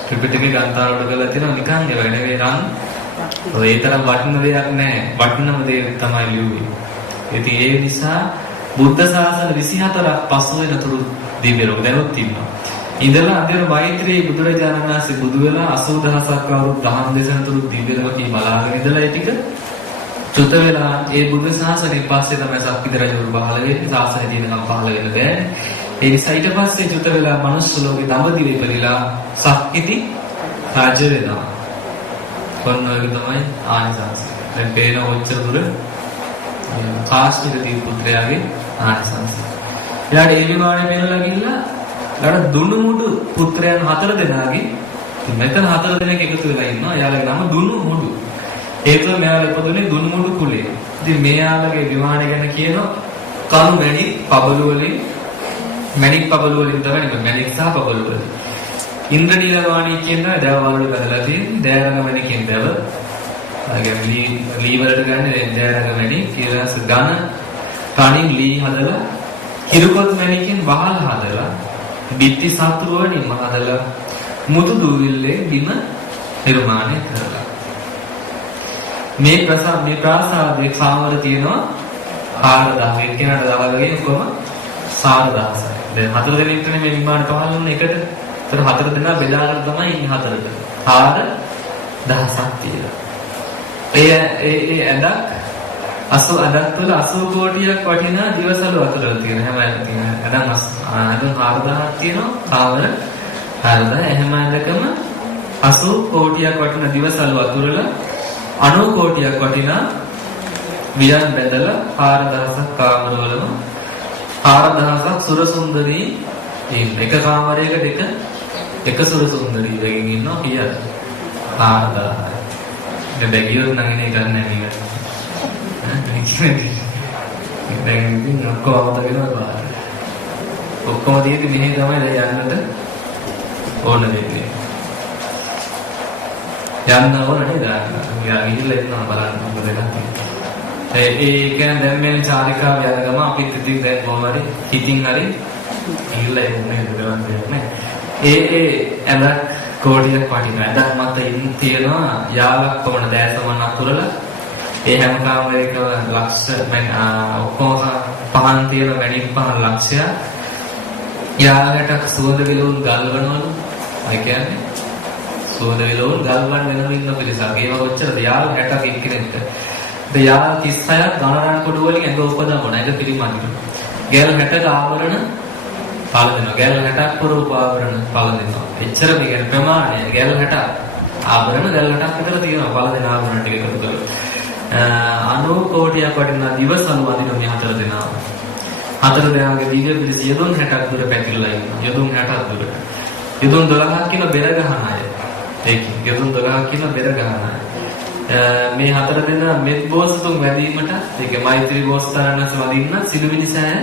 ත්‍රිපිටකේ ගාන්තරවල කරලා තියෙනවා නිකන් ඒවා නෙවෙයි රන්. ඔය තරම් වටින දෙයක් නැහැ. වටිනම දේ තමයි ලියුවේ. ඉතින් ඒ නිසා බුද්ධ ශාසන 24ක් පසු වෙනතුරු දිව්‍ය ලෝක දැනුත් ඉන්නවා. ඉඳලා අන්තිම මෛත්‍රී බුදුරජාණන් වහන්සේ බුදු වෙලා 80000ක් අවුරුදු දහම් දේශනතුරු දිව්‍ය ලෝකේ බලාගෙන ඉඳලා ඒ ටික චුත වෙලා ඒ බුද්ධ ශාසනයෙන් පස්සේ තමයි සක්විති රජවරු පහළ වෙන්නේ. ශාසනය තියෙනකම් පහළ වෙන්න බෑ. ඒ නිසා ඊට පස්සේ චුත වෙලා මනුස්ස ලෝකේ දඹදිවේ ඉපදිලා සක්විති රාජ වෙනවා. කොන්නෝගේ තමයි ආනිසංස. දැන් පේන ඔච්චර දුර කාශ්මීර දීප පුත්‍රයාගේ ආනිසංස. ඊළඟ ඒ විමානයේ මෙන්නලා ගිහිල්ලා ඊළඟ දුනුමුඩු පුත්‍රයන් 4 දෙනාගේ මෙතන 4 දෙනෙක් එකතු වෙලා ඉන්නවා. එයාලගේ නම දුනුමුඩු. ඒකම මෙයාලා ඉපදුනේ දුනුමුඩු කුලේ. ඉතින් මෙයාලගේ විමානය ගැන කියනවා කණු මැණික් පබළු වලින් මැණික් පබළු වලින් තමයි මැණික් සහ පබළු වලින්. ඉන්ද්‍රනීලවාණී කියන දැව වල බදලා තියෙන්නේ. දෑරග මැණිකෙන් දැව. ලී වලට ගන්න දෑරග මැණික් කියලා ඝන කණින් ලී හදලා හිරුකොත් මැණිකෙන් වහල හදලා බිත්ති සතුරු වලින් හදලා මුතු දූවිල්ලේ බිම නිර්මාණය කරලා මේ ප්‍රාසාදයේ කාමර තියෙනවා 4000 එක්කෙනාට දාගගෙන කොහොම 4000යි. දැන් 4 දෙනෙක් තමයි මේ විමාන පහළ වුණ එකට. ඒතර 4 දෙනා බෙදාගෙන තමයි ඉන්නේ 4ට. 4000ක් තියෙනවා. ඒ ඇඳක් 80 තුළ 80 කෝටියක් වටිනා දිවසලු අතර තියෙන හැම තියෙන ඇඳන් 4000ක් තියෙනවා. කාමර 4000 එහෙම ඇඳකම 80 කෝටියක් වටිනා දිවසලු අතුරලා 90 කෝටියක් වටිනා වියන් බැඳලා 4000ක් කාමරවලම 4000ක් සුරසුන්දරී එක කාමරයකට එක සුරසුන්දරී දෙකින් ඉන්නවා කියලා 4000යි. දැන් බැගියොත් නම් ඉන්නේ ගන්න නැහැ නේද? දැන් ඉතින් ඔක්කොම අවතගෙනවා බාර. ඔක්කොම තියෙදි මෙහෙ තමයි දැන් යන්නට ඕන දෙන්නේ. යන්න ඕන නේද? යා ගිහිල්ලා ඉන්නවා බලන්න මොකද වෙන්නේ. ඒ කියන්නේ දැන් මේ චාරිකාව යන ගම අපි ඉතින් දැන් කොහොම හරි හිතින් හරි ගිහිල්ලා එන්නේ නේද? ඒ ඇඳ කෝටියක් වටිනා ඇඳක් මත ඉන්න තියෙනවා යාලක් පමණ දැසමන අතුරලා ඒ හැම කාමරයකම ලක්ෂ ඔක්කොම පහන් තියෙන මැණික් පහන් ලක්ෂය යාලට සුවඳ විලවුන් ගල්වනවලු. ඒ කියන්නේ සුවඳ විලවුන් ගල්වන්න වෙනම ඉන්න පිරිසක්. ඒවා ඔච්චරද යාල 60ක් එක්කෙනෙක්ට. ඒ යාල 36ක් ගණරන් කොට වලින් ඇඟ උපදවන ඇඟ පිරිමදින. ගෑල් 60ක ආවරණ පාල දෙනවා. ගෑල් 60ක් පුරූප ආවරණ පාල දෙනවා. එච්චර මේ කියන්නේ ප්‍රමාණය. ගෑල් 60ක් ආවරණ ගෑල් 60ක් විතර තියෙනවා පාල දෙන ආවරණ ටික එකතු කරලා. 90 කෝටියක් වටිනා දිවසලු අදින මේ 4 දෙනා. 4 දෙනාගේ දිව්‍ය පිළිස යදුන් 60ක් දුර පැතිරලා ඉන්නවා. යදුන් 60ක් දුර. යදුන් 12ක් කියන බෙර ගහන අය. ඒකේ යදුන් 12ක් කියන බෙර ගහන අය. මේ 4 දෙනා මෙත් බෝසතුන් වැඩිවීමට ඒක මෛත්‍රී බෝසතාණන්ස වදින්න සිළුමිණි සෑය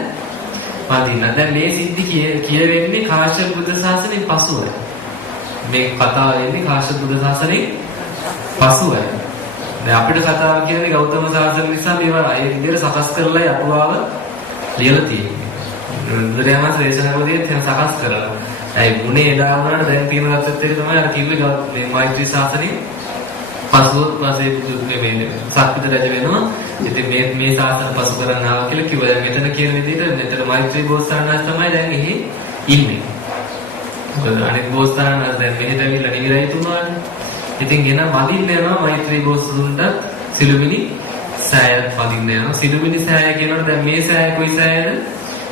වදින්න. දැන් මේ සිද්ධි කියවෙන්නේ කාශ්‍යප බුද්ධ ශාසනයෙන් පසුවයි. මේ කතාව එන්නේ කාශ්‍යප බුද්ධ ශාසනයේ පසුවයි. දැන් අපිට කතාව කියන්නේ ගෞතම සාසන නිසා මේවා ඒ විදිහට සකස් කරලා අටුවාව ලියලා තියෙන්නේ. බුදුරජාණන් වහන්සේ දේශනා කරපුවාදී එහෙම සකස් කරලා. ඒ ගුණේ එදා වුණාට දැන් තියෙන තත්ත්වෙත් එක තමයි අර කිව්වේ මේ මෛත්‍රී ශාසනයේ පසුව වාසේ බුදු මේ සක්විත රජ වෙනවා. ඉතින් මේ ශාසන පසු කරන්න ආවා කියලා කිව්වා. මෙතන කියන විදිහට මෙතන මෛත්‍රී බෝසතාණන් තමයි දැන් එහි ඉන්නේ. මොකද අනෙක් බෝසතාණන් දැන් මෙහෙට ඇවිල්ලා නිවිලා ඉතුරුනානේ. ඉතින් ගෙන වදින්න යනවා මෛත්‍රී බෝසතුන්ට සිළුමිණි සෑය වදින්න යනවා. සිළුමිණි සෑය කියනකොට දැන් මේ සෑය කොයි සෑයද?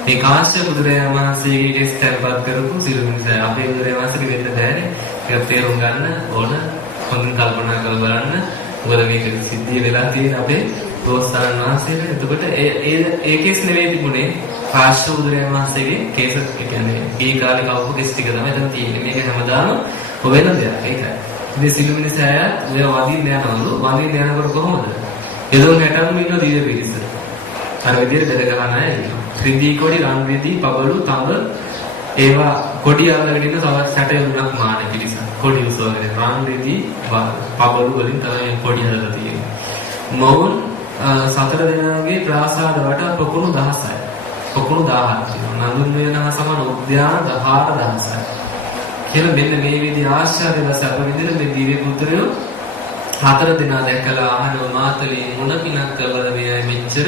මේ කාශ්‍යප බුදුරජාණන් වහන්සේගේ කෙස් තැන්පත් කරපු සිළුමිණි සෑය. අපේ බුදුරජාණන් වහන්සේට වෙන්න බෑනේ. ඒක තේරුම් ගන්න ඕන. හොඳින් කල්පනා කරලා බලන්න. මොකද මේක සිද්ධිය වෙලා තියෙන අපේ බෝසතාණන් වහන්සේට. එතකොට ඒ කෙස් නෙවෙයි තිබුණේ කාශ්‍යප බුදුරජාණන් වහන්සේගේ කෙස්. ඒ කියන්නේ මේ කාලේ කවුරු කෙස් ටික තමයි දැන් තියෙන්නේ. මේක හැමදාම වෙන දෙයක්. ඒකයි. ඉතින් සිළුමිණි සෑය ඔය වදින්න යනවලු. වදින්න යනකොට කොහොමද? එළවලු 60ක් ඉන්න දීර්ඝ පිරිස. අර විදිහට බෙද ගන්න අය ඉන්නවා. ත්‍රිදී කොඩි, රන් රිදී, පබළු, තඹ ඒවා කොඩි අල්ලගෙන ඉන්න තවත් 60ක් මාන පිරිස. කොඩි උසවගෙන රන් රිදී, පබළු වලින් තමයි කොඩි හදලා තියෙන්නේ. මොවුන් 4 දෙනාගේ ප්‍රාසාද වටා පොකුණු 16යි. පොකුණු 1000ක් තියෙනවා. නඳුන් වේනහ සමාන උද්‍යාන 14000යි. කියලා මෙන්න මේ විදිහ ආශ්චර්යව සැප විදිහට මේ දිව්‍ය පුත්‍රයෝ 4 දෙනා දැකලා අහනවා මාතලේ මොන පිනක් කළද මේ මෙච්චර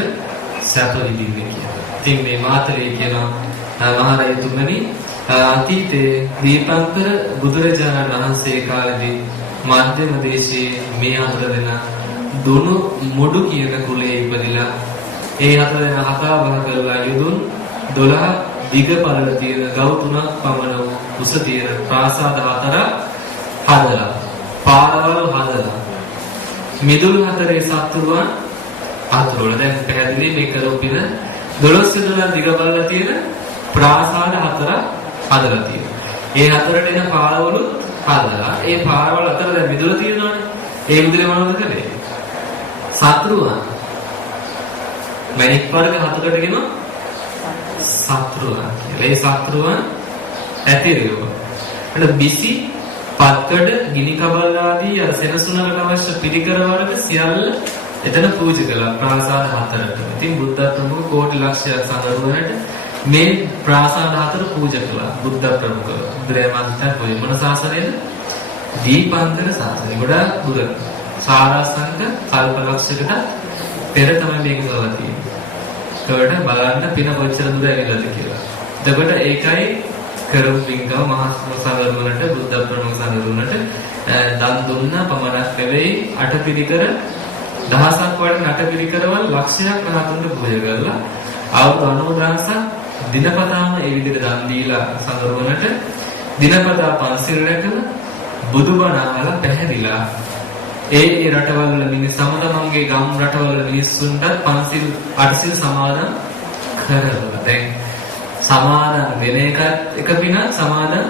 සැප විඳින්නේ කියලා. ඉතින් මේ මාතලේ කියනවා මහරජතුමනි අතීතයේ දීපංකර බුදුරජාණන් වහන්සේ කාලේදී මධ්‍යම දේශයේ මේ 4 දෙනා දුනු මොඩු කියන කුලයේ ඉපදිලා ඒ 4 දෙනා හතා බහ කරලා යුදුන් 12 දිග පළල තියෙන ගව් 3ක් පමණ උස තියෙන ප්‍රාසාද 4 හදලා පාරවල් හදලා මිදුළු 4 සත්තුරුවන් අතුරුල දැන් පැහැදිලි මේ කරොපින 12 දෙනා දිග පළල තියෙන ප්‍රාසාද 4 හදලා තියෙනවා. ඒ 4ට එන පාරවලුත් හදලා ඒ පාරවල් අතර දැන් මිදුළ තියෙනවානේ. ඒ මිදුලේ මොනවද කරේ? සත්තුරුවන් මැණික් වර්ග 7කට කියනවා සත්‍රුවන්. ඒ සත්‍රුවන් ඇතිරියව. එතන බිසි, පත්කඩ, ගිනි කබල් ආදී අර සෙනසුනකට අවශ්‍ය පිළිකර වර්ග සියල්ල එතන පූජා කළා ප්‍රාසාද 4ට. ඉතින් බුද්ධ ප්‍රමුඛ කෝටි ලක්ෂයක් සඳරුවනට මේ ප්‍රාසාද 4 පූජා කළා. බුද්ධ ප්‍රමුඛ බුදුරජාණන් වහන්සේ මොන ශාසනයද? දීපංකර ශාසනය. ගොඩාක් දුර සාරාංශක කල්ප ලක්ෂයකට පෙර තමයි මේක කරලා තියෙන්නේ. ඒකට බලන්න පින කොච්චර දුර ඇවිල්ලාද කියලා. එතකොට ඒකයි කරමු පින්කම මහා සංඝරත්නයට බුද්ධ ප්‍රමුඛ සංඝරත්නයට දන් දුන්න පමණක් නෙවෙයි අටපිරිකර දහසක් වඩන අටපිරිකරවල ලක්ෂයක් රහතුන්ට පූජා කරලා අවුරුදු 90000ක් දිනපතාම ඒ විදිහට දන් දීලා සංඝරත්නයට දිනපතා පන්සිල් රැකලා බුදුබණ අහලා පැහැදිලා ඒ රටවල් වල මිනිස් සමතමන්ගේ ගම් රටවල් වල මිනිස්සුන්ට පන්සිල් අටසිල් සමාදන් කරලා දැන් සමාදන් වෙන එක පින සමාදන්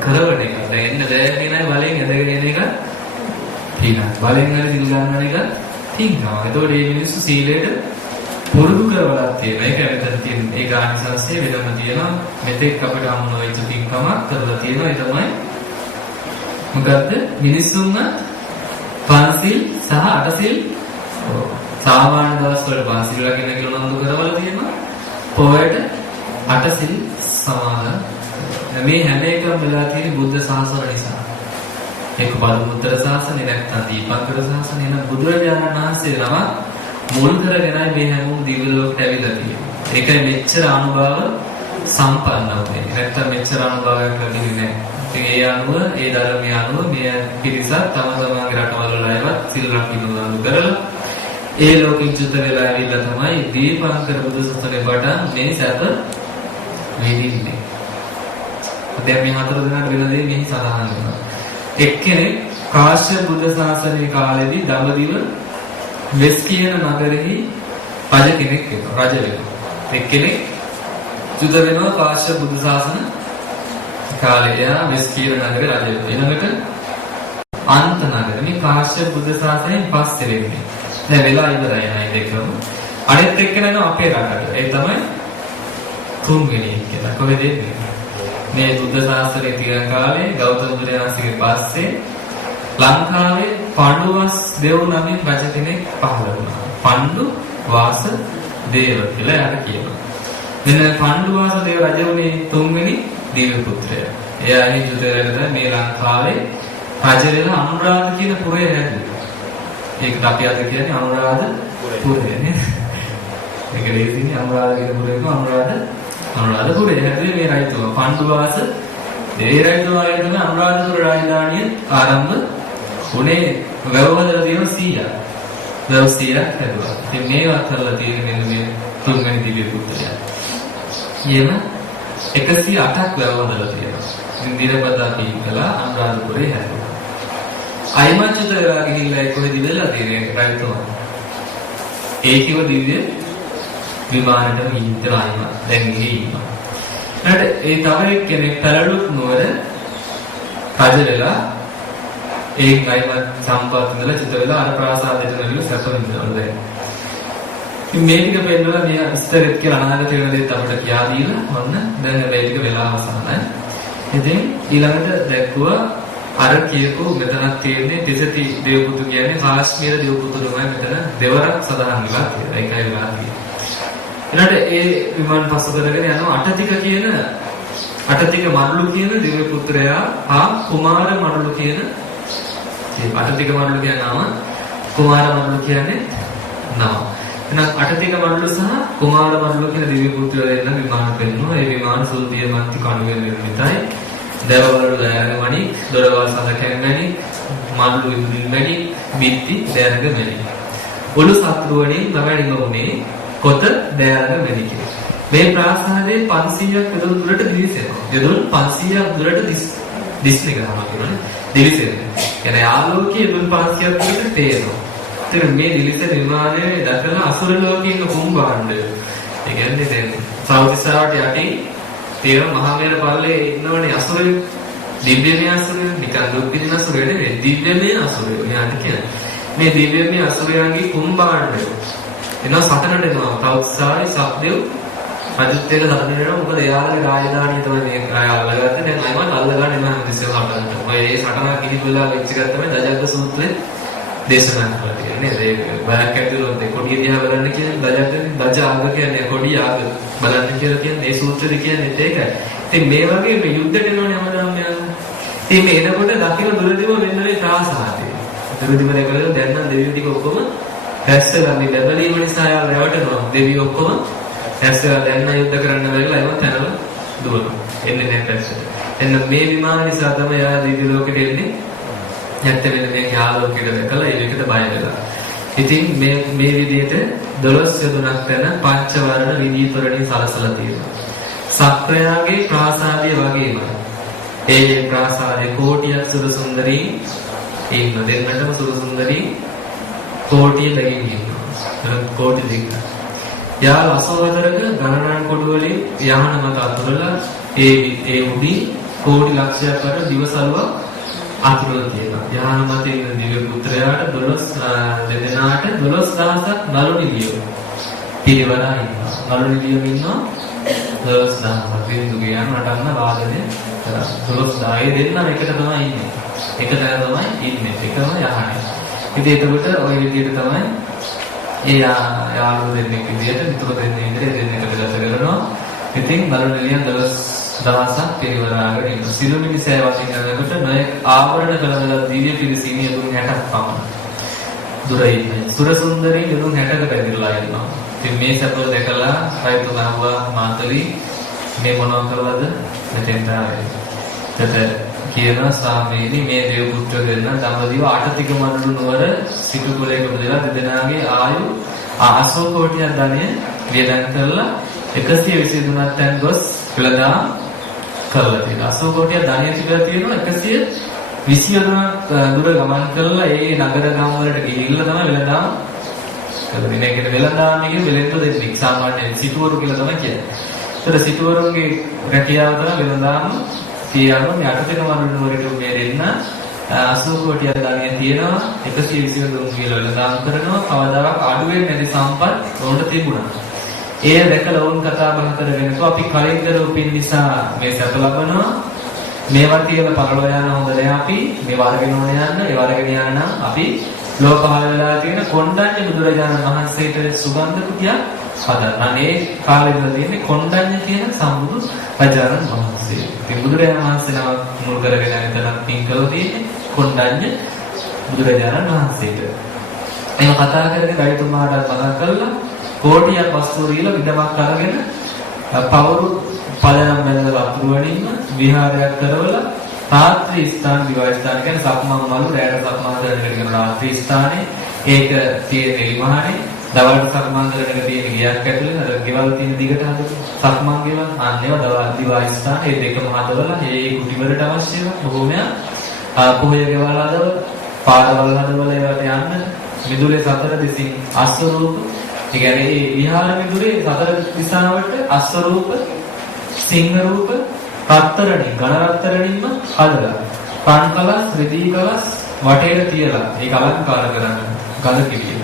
කරවන එක දැන් එන්න දැනෙන්නේ නැහැ බලෙන් ඇදගෙන එන එක පින බලෙන් හරි සිල් ගන්න එක තින්නවා. ඒතකොට මේ මිනිස්සු සීලයට පුරුදු කරවලා තියෙනවා. ඒක ඇත්තට තියෙන ඒ ගානිසංශය වෙනම තියෙනවා. මෙතෙක් අපිට හමු නොවෙච්ච පින්කමක් කරලා තියෙනවා. ඒ තමයි මොකද්ද? මිනිස්සුන්ව පන්සිල් සහ අටසිල් සාමාන්‍ය දවස් වල පන්සිල් රකින්න කියලා නන්දු කරවල තියෙනවා. පොයට අටසිල් සමාදන්. මේ හැම එකම වෙලා තියෙන බුද්ධ ශාසන නිසා. ඒක බලමුත්තර ශාසනය නැත්නම් දීපංකර ශාසනය නම් බුදුරජාණන් වහන්සේ නම මුල් කරගෙනයි මේ හැමෝම දිව්‍ය ලෝකයට ඇවිල්ලා තියෙන්නේ. ඒකයි මෙච්චර අනුභව සම්පන්න වුනේ. නැත්නම් මෙච්චර අනුභවයක් ලැබෙන්නේ නැහැ. ඒ අනුව ඒ ධර්මයේ අනුව මේ පිරිසක් තම තමන්ගේ රටවල වල අයවත් සිල් රකින්න උනන්දු කරලා ඒ ලෝකෙ චුත වෙලා ඇවිල්ලා තමයි දීපංකර බුදු සසුනේ පටන් මේ සැප වෙදින්නේ. දැන් මේ 4 දෙනාට වෙන දේ මෙහි සඳහන් වෙනවා. එක්කෙනෙක් කාශ්‍යප බුද්ධ ශාසනයේ කාලෙදී දඹදිව වෙස් කියන නගරෙහි රජ කෙනෙක් වෙනවා. රජ වෙනවා. එක්කෙනෙක් චුත වෙනවා කාශ්‍යප බුදු ශාසන කාලේ වෙස් කියන නගරේ රජ වෙනවා. ඊළඟට අන්ත නගර මේ කාශ්‍යප බුද්ධ ශාසනයෙන් පස්සේ වෙන්නේ. දැන් වෙලා ඉවරයි නයි දෙකම. අනිත් එක්කෙනා අපේ රටට. ඒ තමයි තුන්වෙනි එක්කෙනා. කොහෙද ඉන්නේ? මේ බුද්ධ ශාසනයේ තියෙන කාලේ ගෞතම බුදුරජාණන්සේගේ පස්සේ ලංකාවේ පඬුවස් දෙව් නමින් රජ කෙනෙක් පහළ වුණා. පඬු වාස දේව කියලා යාට කියනවා. මෙන්න පඬු වාස දේව රජ වුණේ තුන්වෙනි දිව්‍ය පුත්‍රයා. එයා හිතුවේද මේ ලංකාවේ රජ වෙලා අනුරාධ කියන පුරය හැදුවා. ඒකට අපි අද කියන්නේ අනුරාධ පුරය නේද? ඒක ලේසියිනේ අනුරාධ කියන පුරේක අනුරාධපුරය හැදුවේ මේ රජතුමා. පඬු වාස දේව රජතුමාගේ තමයි අනුරාධපුර රාජධානිය ආරම්භ උනේ. වැවවදලා තියෙන 100ක්. වැව 100ක් හැදුවා. ඉතින් මේවා කරලා තියෙන මෙන්න මේ තුන්වෙනි දිව්‍ය පුත්‍රයා. ඊයම 108ක් වැවවදලා තියෙනවා. ඉතින් දිනපතා කීකලා අනුරාධපුරේ හැදුවා. අයිමච්චුත වෙලා ගිහිල්ලා කොහෙද ඉඳලා තියෙන්නේ රජතුමා? ඒකව දිව්‍ය විමානෙට ඉඳලායිම දැන් ගිහින්. ඊට ඒ තව එක්කෙනෙක් පළලුත් නුවර රජ වෙලා ඒ ගයිවත් සම්පත් ඉඳලා චිත වෙලා අර ප්‍රාසාදයට නගිල සැප විඳිනවා දැන්. ඉතින් මේක පෙන්නලා මේ ඉස්තරෙත් කියලා අනාගත වෙන දේත් අපිට කියා දීලා ඔන්න දැන් මේක වෙලා අවසానයි. ඉතින් ඊළඟට දැක්කුවා අර කියපු මෙතනක් තියෙන්නේ තිසති දේවපුතු කියන්නේ කාශ්මීර දේවපුතු තමයි මෙතන දෙවරක් සඳහන් වෙලා තියෙනවා. ඒකයි වෙලා තියෙන්නේ. ඊළඟට ඒ විමාන පසු කරගෙන යනවා අටතික මඩලු කියන දිව්‍ය පුත්‍රයා හා කුමාර මඩලු කියන මේ අටතික මඩලු කියන නම කුමාර මඩලු කියන්නේ නම. එහෙනම් අටතික මඩලු සහ කුමාර මඩලු කියන දිව්‍ය පුත්‍රයෝ දෙන්න විමාන පෙන්වනවා. ඒ විමාන සුල්තිය මන්ති කණුවෙන් නිර්මිතයි. දේවවලු දයරග මණි, දොරවල් සඳකැන් මණි, මඩලු විදුලින් මණි, බිත්ති දයරග මණි. ඔළු සත්රුවණින් ළමයි නොඋනේ කොත දයරග මණි කියන. මේ ප්‍රාසාදයේ 500ක් යොදුන් දුරට දිවිසෙනවා. යොදුන් 500ක් දුරට දිස්නේ ගහනවා කියන්නේ. දිවිසෙන්නේ. يعني ආලෝකයේ යොදුන් 500ක් දුරට පේනවා. ඒතර මේ දිවිසෙන විමානයේ දැකලා අසුර ලෝකයේ ඉන්න කුම්භාණ්ඩය. ඒ කියන්නේ දැන් සෞතිසාවට යටින් තියෙන මහා මේර පල්ලේ ඉන්නවනේ අසුරයෝ. දිව්‍යමය අසුරයෝ, නිකන් දුක් විඳින අසුරයෝ නෙවෙයි. දිව්‍යමය අසුරයෝ. මෙයාට කියන්නේ. මේ දිව්‍යමය අසුරයන්ගේ කුම්භාණ්ඩය. එනවා සතනට එනවා. සෞතිසාවේ සබ්දෙව් අජිත් එක සතන වෙනවා. මොකද එයාගේ රාජධානිය තමයි මේ රාය අල්ලගත්තේ. දැන් අයිමත් අල්ලගන්න එනවා හැමතිස්සෙම සටනට. ඔය ඒ සටනක් කිහිපෙලා වෙච්ච එක තමයි දජග්ග සූත්‍රයේ දේශනා කරලා තියෙන්නේ. ඒ බයක් ඇතුළත කොඩිය දිහා බලන්න කියන්නේ දජ ආග කියන්නේ කොඩිය ආග බලන්න කියලා කියන්නේ ඒ සූත්‍රෙදි කියන්නේ ඒකයි. ඉතින් මේ වගේ මේ යුද්ධට එනවනේ හැමදාම යනවා. ඉතින් මේ එනකොට දකින්න දුරදිව වෙන්නේ ප්‍රාසාදේ. දුරදිව දැකලා දැන් නම් දෙවියෝ ටික ඔක්කොම රැස්ලා මේ බබලීම නිසා යාල රැවටෙනවා. දෙවියෝ ඔක්කොම රැස්ලා දැන් නම් යුද්ධ කරන්න බැරිලා ඒවත් තනලා දුවනවා. එන්නේ නැහැ රැස්ලා. එන්න මේ විමාන නිසා තමයි යා දිව්‍ය ලෝකෙට එන්නේ. නැත්නම් මේ ආලෝකයට දැකලා ඒකට බය වෙලා. ඉතින් මේ විදිහට 12 යොදුනක් වෙන පංචවර්ණ විදීතරණී සලසලා තියෙනවා. සක්‍රයාගේ ප්‍රාසාදය වගේමයි. ඒ ප්‍රාසාදේ කෝටියක් සුර සුන්දරී ඉන්න දෙන්නටම සුර සුන්දරී කෝටිය ලැබී ඉන්නවා. කෝටි දෙක. යාල 84ක ගණනන් කොටු වලින් යහන මත අතුරලා ඒ උඩින් කෝටි ලක්ෂයක් වර දිවසලුවක් අතුරලා තියෙනවා. යහන මතේ ඉන්න දිව්‍ය පුත්‍රයාට 12 දෙදෙනාට 12000ක් නළු නිලියෝ පිරිවරා ඉන්නවා. නළු නිලියෝ ඉන්නවා 12000ක්. බින්දු කියන නටන්න වාදනය කරා. 12000 දෙන්නා එකට තමයි ඉන්නේ. එක තැන තමයි ඉන්නේ. එකම යහනේ. ඉතින් ඒකට ওই විදිහට තමයි ඒ යාළුවෝ දෙන්නෙක් විදිහට මිතුරු දෙන්නෙක් විදිහට දෙන්නෙක් ගත කරනවා. ඉතින් නළු නිලියන් 12000ක් පිරිවරාගෙන ඉන්නවා. සිළුමිණි සේවාවෙන් කරනකොට නොයෙක් ආවරණ කළා දිව්‍ය පිරිසිනිය දුන් 60ක් පමණ. දුරයි ඉන්නේ. සුර සුන්දරී දුන් 60කට ඇවිල්ලා ඉන්නවා. ඉතින් මේ සැප දැකලා රයිතුමාවා මාතලි මේ මොනවා කරලාද මෙතෙන්ට ආවේ. එතකොට කියන සාමීනි මේ දේව පුත්‍ර දෙන්න දඹදිව අටතික මඩලු නුවර සිටු කුලයක උපදලා දෙදෙනාගේ ආයු 80 කෝටියක් ධනය වියදම් කරලා 123ක් තැන් ගොස් වෙළඳාම් කරලා තියෙනවා. 80 කෝටියක් ධනය තිබලා තියෙනවා 123ක් දුර ගමන් කරලා ඒ නගර ගම් වලට ගිහිල්ලා තමයි වෙළඳාම් කරලා දෙන්නේ. ඒකේ වෙළඳාම් එකේ වෙලෙන්ද දෙන්නේ සාමාන්‍යයෙන් සිටුවරු කියලා තමයි කියන්නේ. ඒතර සිටුවරුන්ගේ රැකියාව තමයි වෙළඳාම් තියනවා. මේ අටතික මඩලු නුවරට මේ දෙන්න 80 කෝටියක් ධනය තියෙනවා. 123 දුන් කියලා වෙළඳාම් කරනවා. කවදාවත් අඩු වෙන්නේ නැති සම්පත් උන්ට තිබුණා. ඒ දැකලා වුන් කතා බහ කරගෙන අපි කලින් කරපු පින් නිසා මේ සැප ලබනවා. මේවා කියලා පරලෝ යන හොඳ නෑ අපි මේ වර්ගෙන ඕන යන්න ඒ වර්ගෙන යන්න නම් අපි ලෝක පහළ වෙලා තියෙන කොණ්ඩඤ්ඤ බුදුරජාණන් වහන්සේට සුගන්ධ කුටියක් හදන්න. අනේ කාලේ ඉඳලා තියෙන්නේ කොණ්ඩඤ්ඤ කියන සම්බුදු රජාණන් වහන්සේ. මේ බුදුරජාණන් වහන්සේලා මුල් කරගෙන එතන පින් කළා තියෙන්නේ කොණ්ඩඤ්ඤ බුදුරජාණන් වහන්සේට. එහෙම කතා කරගෙන රජතුමාට මතක් කළා කෝටියක් වස්තු දීලා විදමක් අරගෙන පවරු පදනම් බැලලා වතුර වලින්ම විහාරයක් කරවලා රාත්‍රී ස්ථාන දිවා ස්ථාන කියන්නේ සක්මන් මළු රැයට සක්මන් කරගෙන කරන රාත්‍රී ස්ථානේ ඒක තියෙන එලිමහනේ දවල්ට සක්මන් කරගෙන තියෙන ගියක් ඇතුලේ අර ගෙවල් තියෙන දිගට හදපු සක්මන් ගෙවල් අන්නේව දවල් දිවා ස්ථාන මේ දෙකම හදවලා මේ කුටි වලට අවශ්‍යව බොහොමයක් පොහොය ගෙවල් හදවලා පාරවල් හදවලා ඒවට යන්න මිදුලේ සතර දිසින් අස්වරූප ඒ කියන්නේ මේ විහාර මිදුලේ සතර දිශාවට අස්වරූප සිංහ රූප රත්තරණින් ඝන රත්තරණින්ම හදලා පාන් කලස් රිදී කලස් වටේට තියලා ඒක අලංකාර කරන්න ගල කිවිය.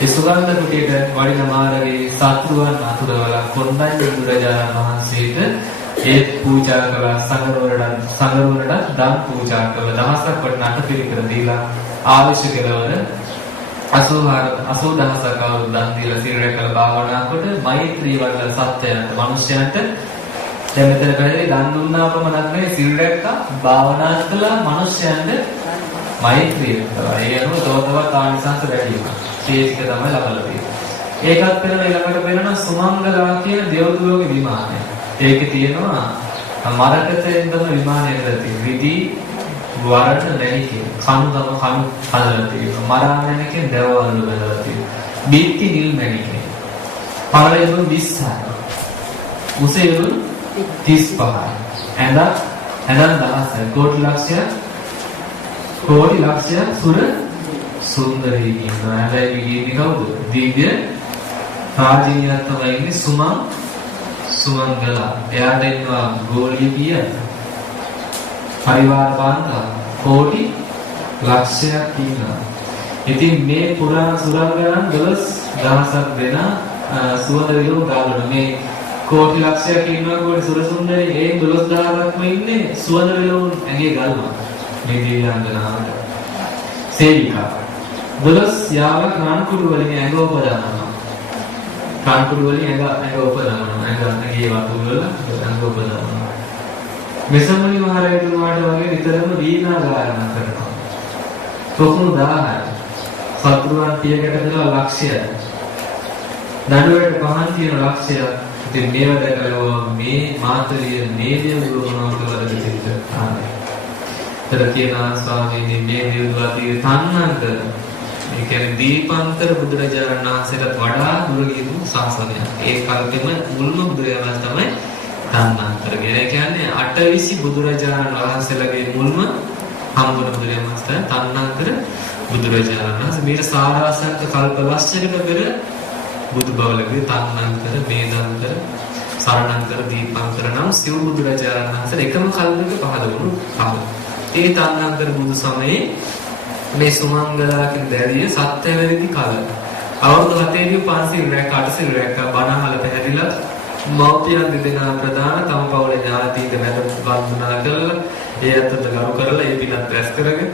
ඒ සුගන්ධ කුටියට වඩින මාර්ගයේ සත්‍රුවන් අතුරවලා කොණ්ඩඤ්ඤ බුදුරජාණන් වහන්සේට ඒ පූජා කළා සංගරවලට දන් පූජා කළා දහසක් වටින අටපිරිකර දීලා ආවිෂ කෙලවර 80000ක් දන් දීලා සිරේ කළ භාවනා කොට මෛත්‍රී වඩන සත්‍යයන්ට මිනිසයන්ට දැන් මෙතන පැහැදිලි දන් දුන්නා පමණක් නෙවෙයි සිල් රැක්කා භාවනා කළා මිනිස්යන්ට මෛත්‍රිය කළා. ඒ අනුව තවතවත් ආනිසංස වැඩි වෙනවා. ඒ ටික තමයි ලබලා තියෙන්නේ. ඒකත් වෙන ඊළඟට වෙනන සුමංගලා කියන දේවදුලෝගේ විමානය. ඒකේ තියෙනවා මරකතෙන් තමයි විමානය හදලා තියෙන්නේ. විදි වරණ නැණිකේ කණු හදලා තියෙනවා. මරා නැණිකෙන් දේවවලු හදලා තියෙනවා. බීත්ති නිල් නැණිකේ. පරලෙම 20ක්. උසෙවු 35 ඇඳන් 1000 කෝටි ලක්ෂය සුර සුන්දරී කියනවා. හැබැයි විගින්නේ කවුද? දිව්‍ය රාජිනියක් තමයි ඉන්නේ සුමංගලා. එයාට ඉන්නවා ගෝලිය කීයද? පරිවාර කාන්තා කෝටි ලක්ෂයක් ඉන්නවා. ඉතින් මේ පුරාණ සුරංගනාන් 12000ක් දෙන සුවඳ විලෝ ගාලන මේ කෝටි ලක්ෂයක් ඉන්නවා කෝටි සුරසුන්දරේ ඒ 12000ක්ම ඉන්නේ සුවඳ විලවුන් ඇඟේ ගල්නවා මේ දිව්‍යාංගනාවට සේවිකා 12 යාවක් රාන්කුඩු වලින් ඇඟ උපදවනවා රාන්කුඩු වලින් ඇඟ උපදවනවා ඇඟේ වතු වල ඇඟ උපදවනවා මෙසමනි මහරජතුමාට වගේ විතරම වීණා ගායනා කරනවා තොකුණු 1000 සතුරුන් පියකට දාලා ලක්ෂය නඩුවට පහන් තියෙන ලක්ෂයක් ඉතින් මේව දැකලා මේ මාතරිය නේදිය වුණා කියලා දෙවිද ආනේ. ඒතර කියනවා ස්වාමීනි මේ දේවදූතී තන්නන්ත ඒ කියන්නේ දීපන්තර බුදුරජාණන් වහන්සේට වඩා දුර ගියපු ශාසනයක්. ඒ කල්පෙම මුල්ම බුදුරජාණන් තමයි තන්නන්තර. ඒ කියන්නේ අටවිසි බුදුරජාණන් වහන්සේලාගේ මුල්ම හම්බුන බුදුරජාණන් වහන්සේ තන්නන්තර බුදුරජාණන් වහන්සේ. මේක සාරාසංක කල්ප ලක්ෂයකට පෙර බුදු බවලගේ තන්නන්තර මේදන්තර සරණන්තර දීපන්තර නම් සිව් බුදුරජාණන් වහන්සේ එකම කල්පයක පහළ වුණු කම. ඒ තන්නන්තර බුදු සමයේ මේ සුමංගලා කියන දැරිය සත්‍යවැරදි කාල. අවුරුදු 7 දී පන්සිල් රැක අටසිල් රැක බණහල පැහැදිලා මෞපියන් දෙදෙනා ප්‍රදාන තම පවුලේ ඥාතීන්ට වැඳ වන්දනා කරලා ඒ අතට ගරු කරලා ඒ පිටත් රැස් කරගෙන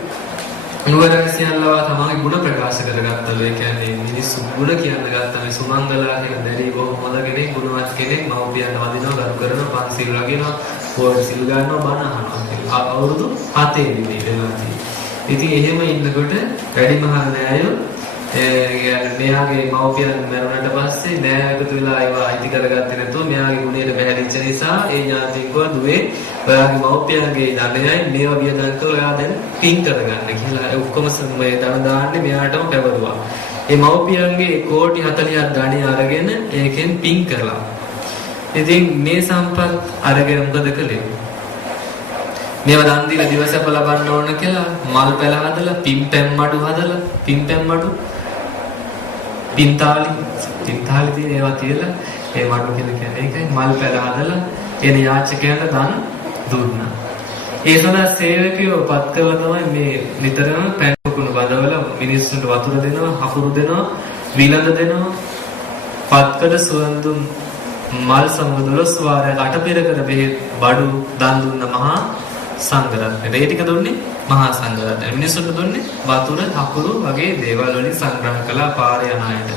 නුවරැසියන්ලා තමන්ගේ ගුණ ප්‍රකාශ කරගත්තා. ඒ කියන්නේ මිනිස්සු ගුණ කියන්න ගත්තා. මේ සුමංගලා කියන දැරිය බොහොම හොඳ කෙනෙක්, ගුණවත් කෙනෙක්, මව්පියන් වදිනවා, ගරු කරනවා, පන්සිල් රකිනවා, පොඩි සිල් ගන්නවා, බණ අහනවා. අවුරුදු 7 දී වෙනවා. ඉතින් එහෙම ඉන්නකොට වැඩිමහල් නෑයෝ මෙයාගේ මව්පියන් මරුණට පස්සේ නෑ එකතු වෙලා ඒවා අයිති කරගත්තේ නැතුව මෙයාගේ ගුණයට බැහැදිච්ච නිසා ඒ ඥාතිකව දුවේ ඔයාගේ මව්පියන්ගේ ධනයයි මේවා වියදම් කරලා ඔයා දැන් පින් කරගන්න කියලා ඔක්කොම මේ ධන දාන්නේ මෙයාටම පැවරුවා. ඒ මව්පියන්ගේ කෝටි 40ක් ධනිය අරගෙන ඒකෙන් පින් කරලා. ඉතින් මේ සම්පත් අරගෙන මොකද කළේ? මේව දන් දීලා දිවසප ලබන්න ඕන කියලා මල් පැල හදලා පින්පැන් මඩු පින්තාලි තියෙන ඒවා තියලා ඒ මඩු කියලා කියන්නේ ඒකයි මල් පැල හදලා එන යාචකයන්ට දන් දුන්නා. ඒ සඳහා සේවකයෝ පත් කරලා තමයි මේ නිතරම පැන් කුණු බඳවලා මිනිස්සුන්ට වතුර දෙනවා, හකුරු දෙනවා, විලඳ දෙනවා. පත්කඩ සුවඳුම් මල් සමග 12 වාරයක් අටපිරකර බෙහෙත් බඩු දන් දුන්න මහා සංඝරත්නයට. ඒ ටික දුන්නේ මහා සංඝරත්නයට. මිනිස්සුන්ට දුන්නේ වතුර, හකුරු වගේ දේවල් වලින් සංග්‍රහ කළා පාරේ යන අයට.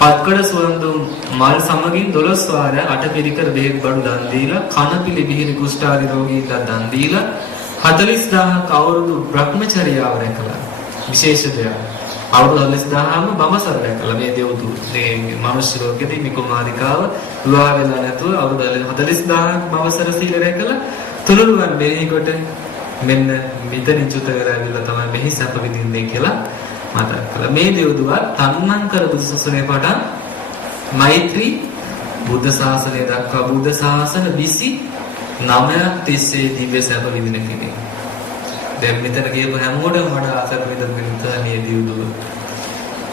පත්කඩ සුවඳුම් මල් සමගින් 12 වාරයක් අටපිරිකර බෙහෙත් බඩු දන් දීලා, කනපිලි බිහිරි කුෂ්ඨාදී රෝගීන්ට දන් දීලා 40000ක් අවුරුදු බ්‍රහ්මචර්යාව රැකලා. විශේෂ දෙයක්. අවුරුදු 40000ම බඹසර රැකලා මේ දෙව්තු මේ මනුෂ්‍ය ලෝකෙදී මේ කුමාරිකාව විවාහ වෙලා නැතුව අවුරුදු 40000ක් බඹසර සීල රැකලා තුනුරුවන් මෙහි කොට මෙන්න මෙතනින් චුත කරගෙන තමයි මෙහි සැප විඳින්නේ කියලා මතක් කළා. මේ දෙව්දුවා තන්නන් කර බුදුසසුනේ පටන් මෛත්‍රී බුද්ධ ශාසනය දක්වා බුද්ධ ශාසන 29ක් තිස්සේ දිව්‍ය සැප විඳින කෙනෙක්. දැන් මෙතන කියපු හැමෝටම වඩා අසර විඳින කෙනෙක් මේ දියුදුව.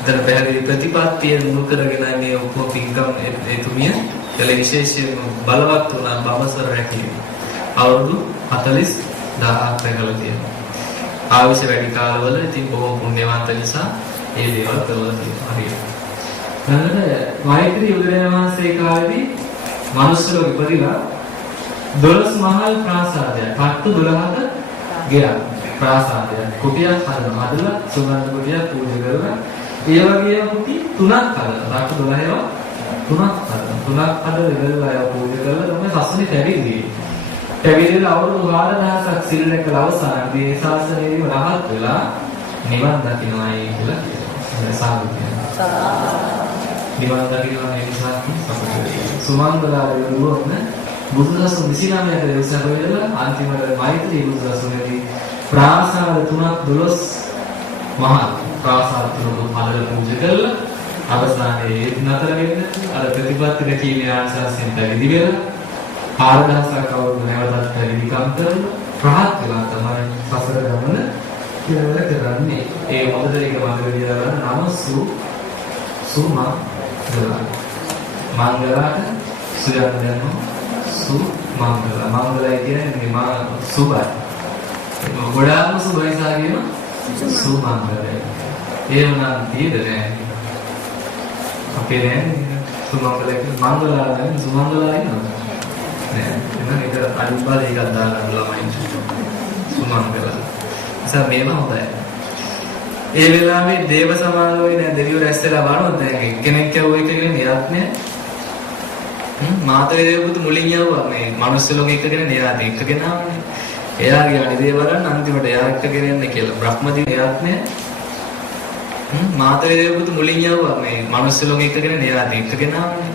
දැන් පැහැදිලි ප්‍රතිපත්තිය මුල් කරගෙන මේ ඔක්කොම පින්කම් එතුමිය එළ විශේෂයෙන් බලවත් වුණා බවසර රැකීම. අවුරුදු 40000ක් රැකලා තියෙනවා. ආවිෂ වැඩි කාලවල ඉතින් බොහොම පුණ්‍යවන්ත නිසා මේ දේවල් කරලා තියෙනවා. හරියට. ඊළඟට මෛත්‍රී උදේන මාසේ කාලේදී මනුස්සයෝ ඉපදිලා 12 මහල් ප්‍රාසාදයක්, කට්ටු 12ක ගෙයක් ප්‍රාසාදයක් කුටියක් හදලා සුගන්ධ කුටියක් පූජා කරලා ඒ වගේම කුටි 3ක් හදලා කට්ටු 12ව 3ක් හදලා ඉවරලා ඒවා පූජා කරලා තමයි සසුනේ පැවිදි. පැවිදිලා අවුරුදු 4000ක් සිල් රැකලා අවසානයේදී ඒ ශාසනයේදීම රහත් වෙලා නිවන් දකින්නයි කියලා කියනවා. සාදු කියනවා. නිවන් දකින්න නිසා සුමංගලා වුණොත් බුදුදහම 29කට දෙවසක් වෙලා අන්තිමට මෛත්‍රී බුදුදහමේදී ප්‍රාසාද 3ක් 12 මහා ප්‍රාසාද 3ක හදලා පූජා කළා. අවසානයේ නතර වෙන්න අර ප්‍රතිපත්ති රැකීමේ ආශාසෙන් පැවිදි වෙලා 4000ක් අවුරුදු නැවතත් පැවිදිකම් කරලා රහත් වෙලා තමයි සසර ගමන ඉවර කරන්නේ. ඒ මොකද ඒක මතක තියාගන්න නම සුමංගලා. මංගලාට සුයන් දෙනවා සුමංගලා. මංගලයි කියන්නේ මා සුබයි. ඒක ගොඩාක්ම සුබයි සාගෙන සුමංගලයි. ඒ වුණාම තියෙද නෑ. අපේ නෑ සුමංගලයි මංගලා නෑ සුමංගලා නෑ. නෑ ඒක අනිවාර්ය එකක් දාගන්න ළමයින් සුමංගලා. ඉතින් මේවා හොඳයි. ඒ වෙලාවේ දේව සමාගමේ නෑ දෙවියෝ රැස්ලා බලනවා දැන් කෙනෙක් කියවෝ එක කියන්නේ නිරත්නය. මාතේ දේවපුතු මුලින් යවුවා මේ මනුස්ස ලෝකෙ එකගෙන නිරාදී එකගෙන ආවනේ. එයාගේ අනිදේවරන් අන්තිමට එයා එක්කගෙන යන්නේ කියලා බ්‍රහ්මදී නිරත්නය. මාතේ දේවපුතු මුලින් යවුවා මේ මනුස්ස ලෝකෙ එකගෙන නිරාදී එකගෙන ආවනේ.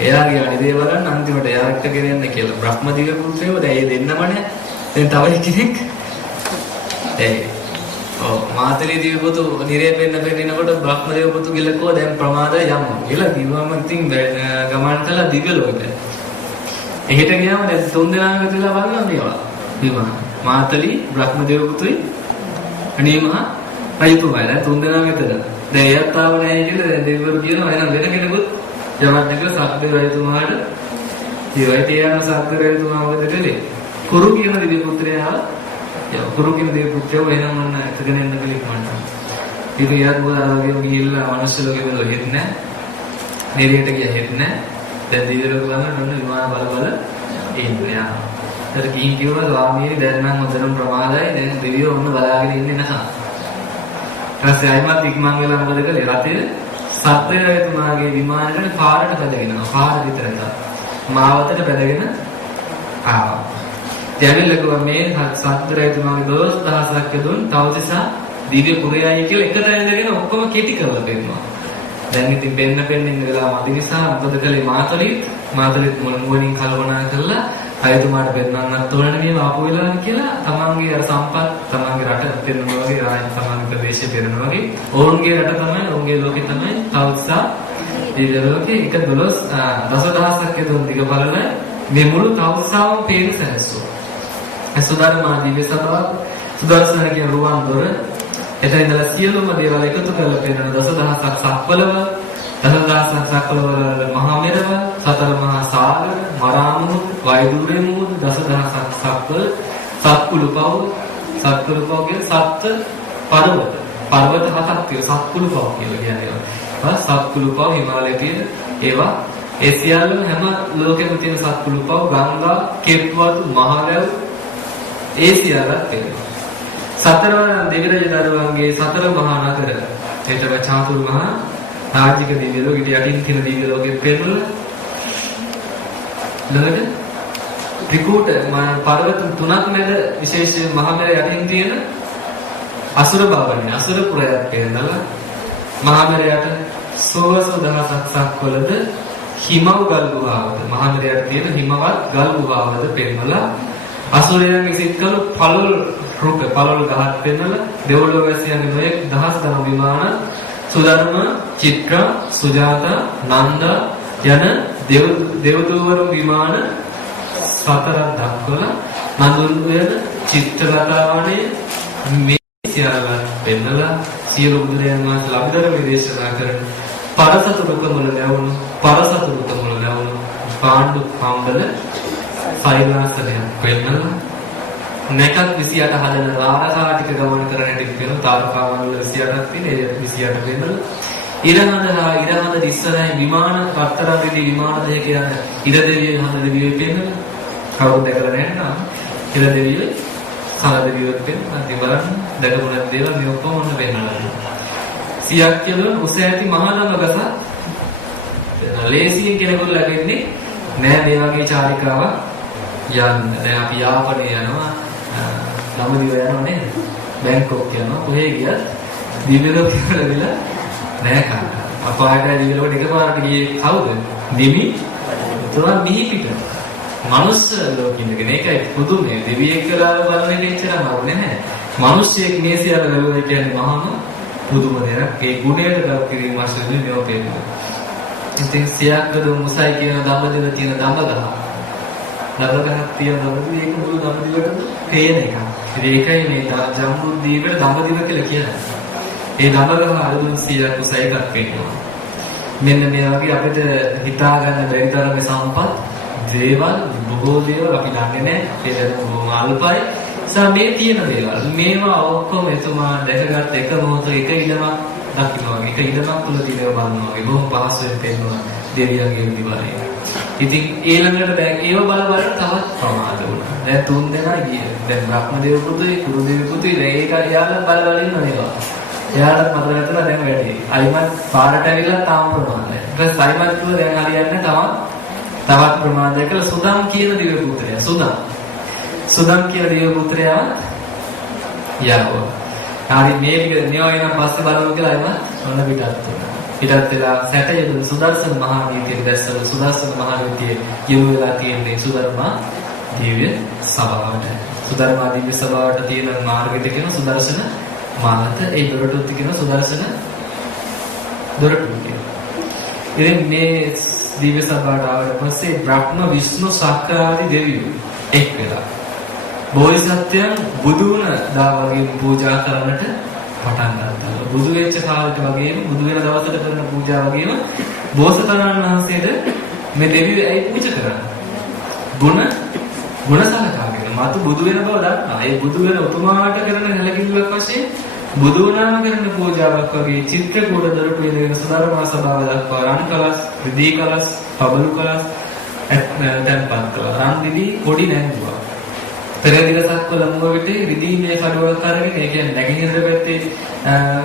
එයාගේ අනිදේවරන් අන්තිමට එයා එක්කගෙන යන්නේ කියලා බ්‍රහ්මදී පුත්‍රයෝ දැන් ඒ දෙන්නමනේ. දැන් තව කෙනෙක් මාතලී දේවපුතු නිරේ පෙන්නකොට බ්‍රහ්ම දේවපුතු ගිලකෝ දැන් ප්‍රමාදය යමු කියලා කිව්වම ඉතින් ගමන් කළා දිව්‍ය ලෝකෙට. එහෙට ගියාම දැන් තුන් දෙනාම කියලා බලනවා මේවා. විමාන මාතලී බ්‍රහ්ම දේවපුතුයි අනේ මහා රයිතුමයි දැන් තුන් දෙනාම එතන. දැන් එයත් ආව නැහැ කියලා දැන් දෙවිවරු කියනවා එහෙනම් වෙන කෙනෙකුත් යවන්න කියලා සක්දේ රයිතුමාට ඒවයි තියන සක්දේ රයිතුමා මොකද කළේ? කුරු කියන දිව්‍ය පුත්‍රයා කුරුකින් දේ පුත්‍රයෝ එනම් මන්න එකගෙන යන්න කියලා මන්ට. ඉතින් යාත් මොකද ආවගේ ගිහිල්ලා මනුස්ස ලෝකෙ වල හෙත් නැහැ. නිරේට ගියා හෙත් නැහැ. දැන් දිව්‍ය ලෝක ගන්න නෝන විමාන බල ඉන්නේ යා. ඒතර කීන් කිව්වා ස්වාමීනි දැන් නම් හොඳටම ප්‍රමාදයි. දැන් දිව්‍යෝ ඔන්න බලාගෙන ඉන්නේ නැහැ. ඊපස්සේ ආයිමත් ඉක්මන් වෙලා මොකද කළේ? රටේ සත්‍ය රජතුමාගේ විමානයට පාරට බැඳගෙනවා. පාර විතරයි. මාවතට බැඳගෙන ආවා. දැනෙලකව මේ සත්‍යරයතුමාගේ 12000ක් යදුන් තවතිසා දිව්‍ය පුරයයි කියලා එකට ඇඳගෙන ඔක්කොම කෙටි කරලා දෙන්නවා. දැන් ඉතින් පෙන්න ඉන්න වෙලාව මදි නිසා මොකද කළේ මාතලිත් මොනුවණින් කල්පනා කරලා අයතුමාට පෙන්නන්නත් ඕනනේ මේ ආපු වෙලාව කියලා තමන්ගේ අර සම්පත් තමන්ගේ රට පෙන්නනවා වගේ රාජ්‍ය තමන්ගේ ප්‍රදේශය පෙන්නනවා වගේ ඕන්ගේ රට තමයි ඕන්ගේ ලෝකෙ තමයි තවතිසා දිව්‍ය ලෝකේ එක 12000ක් යදුන් දිග බලන මේ මුළු තවතිසාවම පේන සැලසුවා. සුදර්මා දිව්‍ය සභාව සුදර්ශන කියන රුවන් දොර එතන ඉඳලා සියලුම දේවල් එකතු කරලා පෙන්නන දසදහසක් සක්වලව දසදහසක් සක්වලවල මහා මෙරව සතර මහා සාගර මරාමුණු වෛදුර්ය මුහුද දසදහසක් සක්වල සත්කුළුපව කියන සත්ත්ව පර්වත හතක් තියෙන සත්කුළුපව කියලා කියන්නේ දක්වා සත්කුළුපව හිමාලයේ තියෙන ඒවා ඒ සියල්ලම හැම ලෝකෙම තියෙන සත්කුළුපව ගංගා කෙත්වතු මහලැව් ඒ සියල්ලත් තියෙනවා. සතරවන දෙවිරජ දරුවන්ගේ සතර මහා නගර ඒතර චාතුරු මහා රාජික දිව්‍ය ලෝකෙ යටින් තියෙන දිව්‍ය ලෝකෙත් පෙන්වලා ළඟට ත්‍රිකූට පර්වත තුනක් මැද විශේෂ මහා මෙර යටින් තියෙන අසුර භවනේ අසුර පුරයක් පෙන්නලා මහා මෙර යට සෝවස දහසක් සක්වලද හිමව ගල් ගුහාවද මහා මෙර යට තියෙන හිමවත් ගල් ගුහාවද පෙන්නලා අසුරයන් විසිට කළු පළල් රුක පළල් ගහක් පෙන්නලා දෙව්ලොව වැසියන්ගේ නොයෙක් දහස් ගණන් විමාන සුධර්ම චිත්‍ර සුජාතා නන්ද යන දෙව්දූවරු විමාන සතරක් දක්වලා නඳුන් වේද චිත්‍රලතාවනේ මේ සියල්ල පෙන්නලා සියලු බුදුරයන් වහන්සේලා අභිධර්ම දේශනා කරන පරසතුරුකමුල ලැබුණු පාණ්ඩු කම්බල සෛලාසනය පෙන්නලා නැකත් 28 හදන රාරකාටික ගමන කරන හැටි කියන තාරකාවන් වල 28ක් තියෙන ඒ 28 පෙන්නලා ඉරහඳ ඉස්සරහින් විමාන පත්තරාවේදී විමාන දෙක කියන ඉර දෙවියන් හඳ දෙවියෝ පෙන්නලා කවුරුද දැකලා නැත්නම් ඉර දෙවියෝ සල දෙවියෝ පෙන්නලා දෙවරන් දැකපුණක් දේවල් මේ ඔක්කොම ඔන්න පෙන්නලා සියක් කියන උස ඇති මහා නමගස ලේසියෙන් කෙනෙකුට ලැබෙන්නේ නෑ මේ වගේ චාරිකාවක් යන්න. දැන් අපි යාපනයේ යනවා ළමදිව යනවා නේද? බැංකොක් යනවා කොහේ ගියත් දිව්‍ය ලෝකෙ වල නෑ කාටවත්. අපායට දිව්‍ය ලෝකෙට එකපාරට ගියේ කවුද? දෙවි උතුරන් මිහි පිට. මනුස්ස ලෝකෙ ඉඳගෙන ඒකයි පුදුමේ. දෙවියෙක් කියලා බලන එක එච්චරම නෑ. මිනිස්සෙක් මේ සියල්ල ලැබුවා කියන්නේ මහාම පුදුම දෙයක්. ඒ ගුණයට ගරු කිරීම වශයෙන් මේක පෙන්නනවා. ඉතින් සියක්කද මුසයි කියන දඹදිව තියෙන දඹගහ. දඹගහක් තියෙන දඹදිව ඒක මුළු දඹදිවට පේන එක. ඒකයි මේ ජම්බුද්දීපේට දඹදිව කියලා කියන්නේ. ඒ දඹගහ අරුදුන් 100ක් මුසයි එකක් පේනවා. මෙන්න මේ වගේ අපිට හිතා ගන්න බැරි තරමේ සම්පත් දේවල් බොහෝ දේවල් අපි දන්නේ නැහැ. ඒක බොහොම අල්පයි. මේ තියෙන දේවල් මේවා ඔක්කොම එතුමා දැකගත් එක මොහොතක එක ඉලමක් දකින්නවා. එක ඉලමක් තුල තියෙනව බලනවා. ඒ බොහොම පහසුවෙන් පේනවා දෙවියන්ගේ විවරය. ඉතින් ඊළඟට දැන් ඒව බල බල තවත් ප්‍රමාද වුණා. දැන් තුන් දෙනා ගියේ. දැන් බ්‍රහ්මදේව පුතුයි කුරුදේව පුතුයි ඒක යාළුවා බල බල ඉන්නවා. එයාලත් මතක නැතලා දැන් වැඩි. අයිමත් පාරට ඇවිල්ලා තාම ප්‍රමාදයි. ඊට පස්සේ අයිමත් කිව්ව දැන් හරියන්නේ තවත් ප්‍රමාදයක සුදම් කියන දිව්‍ය පුත්‍රයා. සුදම් කියන දිව්‍ය පුත්‍රයා යනවා. හරි මේ ටික නියෝයන පස්සේ බලමු කියලා අයිමත් ඔන්න පිටත් වුණා. පිටත් වෙලා සැටයුතු සුදර්ශන මහා නීතිය දැස්සල සුදර්ශන මහා නීතිය යොමු වෙලා තියෙන්නේ සුධර්මා දිව්‍ය සභාවට. සුධර්මා දිව්‍ය සභාවට තියෙන මාර්ගෙට කියන සුදර්ශන මාර්ගත ඒ දොරටුත් කියන සුදර්ශන දොරටු කියන. ඉතින් මේ දිව්‍ය සභාවට ආවට පස්සේ බ්‍රහ්ම විෂ්ණු සක්‍ර ආදී දෙවියෝ එක් වෙලා බෝධිසත්වයන් බුදු වුණ දා වගේ පූජා කරන්නට පටන් ගත්තා. බුදු වෙච්ච කාලෙට වගේම බුදු වෙන දවසට කරන පූජා වගේම බෝසතාණන් වහන්සේට මේ දෙවියෝ ඇයි පූජා කරන්නේ? ගුණ සලකාගෙන මාතු බුදු වෙන බව දන්නා. ඒ බුදු වෙන උතුමාට කරන හැලකිල්ලක් වශයෙන් බුදු වුණාම කරන පූජාවක් වගේ චිත්‍රකූට දොරටු වේදගෙන සුධර්මා සභාව දක්වා රන් කලස්, රිදී කලස්, පබළු කලස් දැන්පත් කළා. රන් රිදී පොඩි නැංගුවා. පෙරදිගසක් වල මුවට රිදී මේ කඩුවක් අරගෙන ඒ කියන්නේ නැගිනින්ද පැත්තේ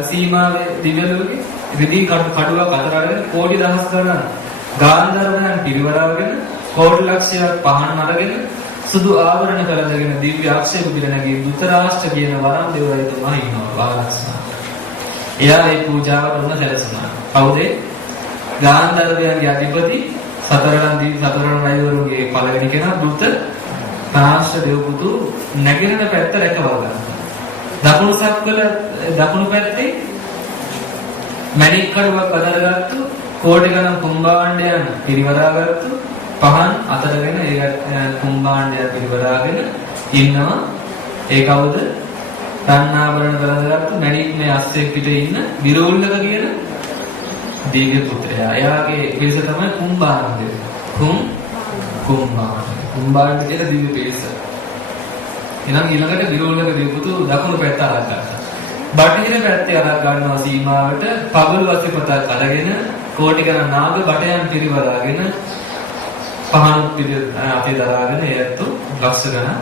සීමාවේ දිව්‍ය ලෝකේ රිදී කඩුවක් අතර අරගෙන කෝටි දහස් ගණන් ගාන්ධර්වයන් පිරිවරාගෙන කෝටි ලක්ෂයක් පහන් අරගෙන සුදු ආවරණ කරගෙන දිව්‍ය අක්ෂය පිළිනගේ දුතරාෂ්ට්‍ර කියන වරම් දෙවියතුමා ඉන්නවා වාලක්ෂණ. එයා මේ පූජාවට උන සැලසුණා. කවුද? ගාන්ධර්වයන්ගේ අධිපති සතරන් රජවරුන්ගේ පළවෙනි කෙනා දුත තාශ්‍ර දෙව්පුතු නැගෙනන පැත්ත රැකවල් ගන්නවා. දකුණු පැත්තේ මණික් කඩුවක් අදරගත්තු කෝටි ගණන් කුම්භාණ්ඩයන් පිරිවරාගත්තු පහන් අතරගෙන ඒ කුම්භාණ්ඩයන් පිරිවරාගෙන ඉන්නවා. ඒ කවුද? තණ්හාවරණ කරගත්තු මණික් මේ අස්සෙක් පිටේ ඉන්න විරෝල්ලක කියන දිව්‍ය පුත්‍රයා. එයාගේ පිරිස තමයි කුම්භාණ්ඩය. කුම්භාණ්ඩ කියන දිව්‍ය පිරිස. එනම් ඊළඟට විරෝල්ලක දෙව්පුතු දකුණු පැත්ත අරගත්තා. බටහිර පැත්තේ අරන් ගන්නවා සීමාවට පබළු වස්තුපතක් අරගෙන කෝටි ගණන් නාග බටයන් පිරිවරාගෙන පහන් අපේ දරාගෙන ඒත් ලක්ෂ ගණන්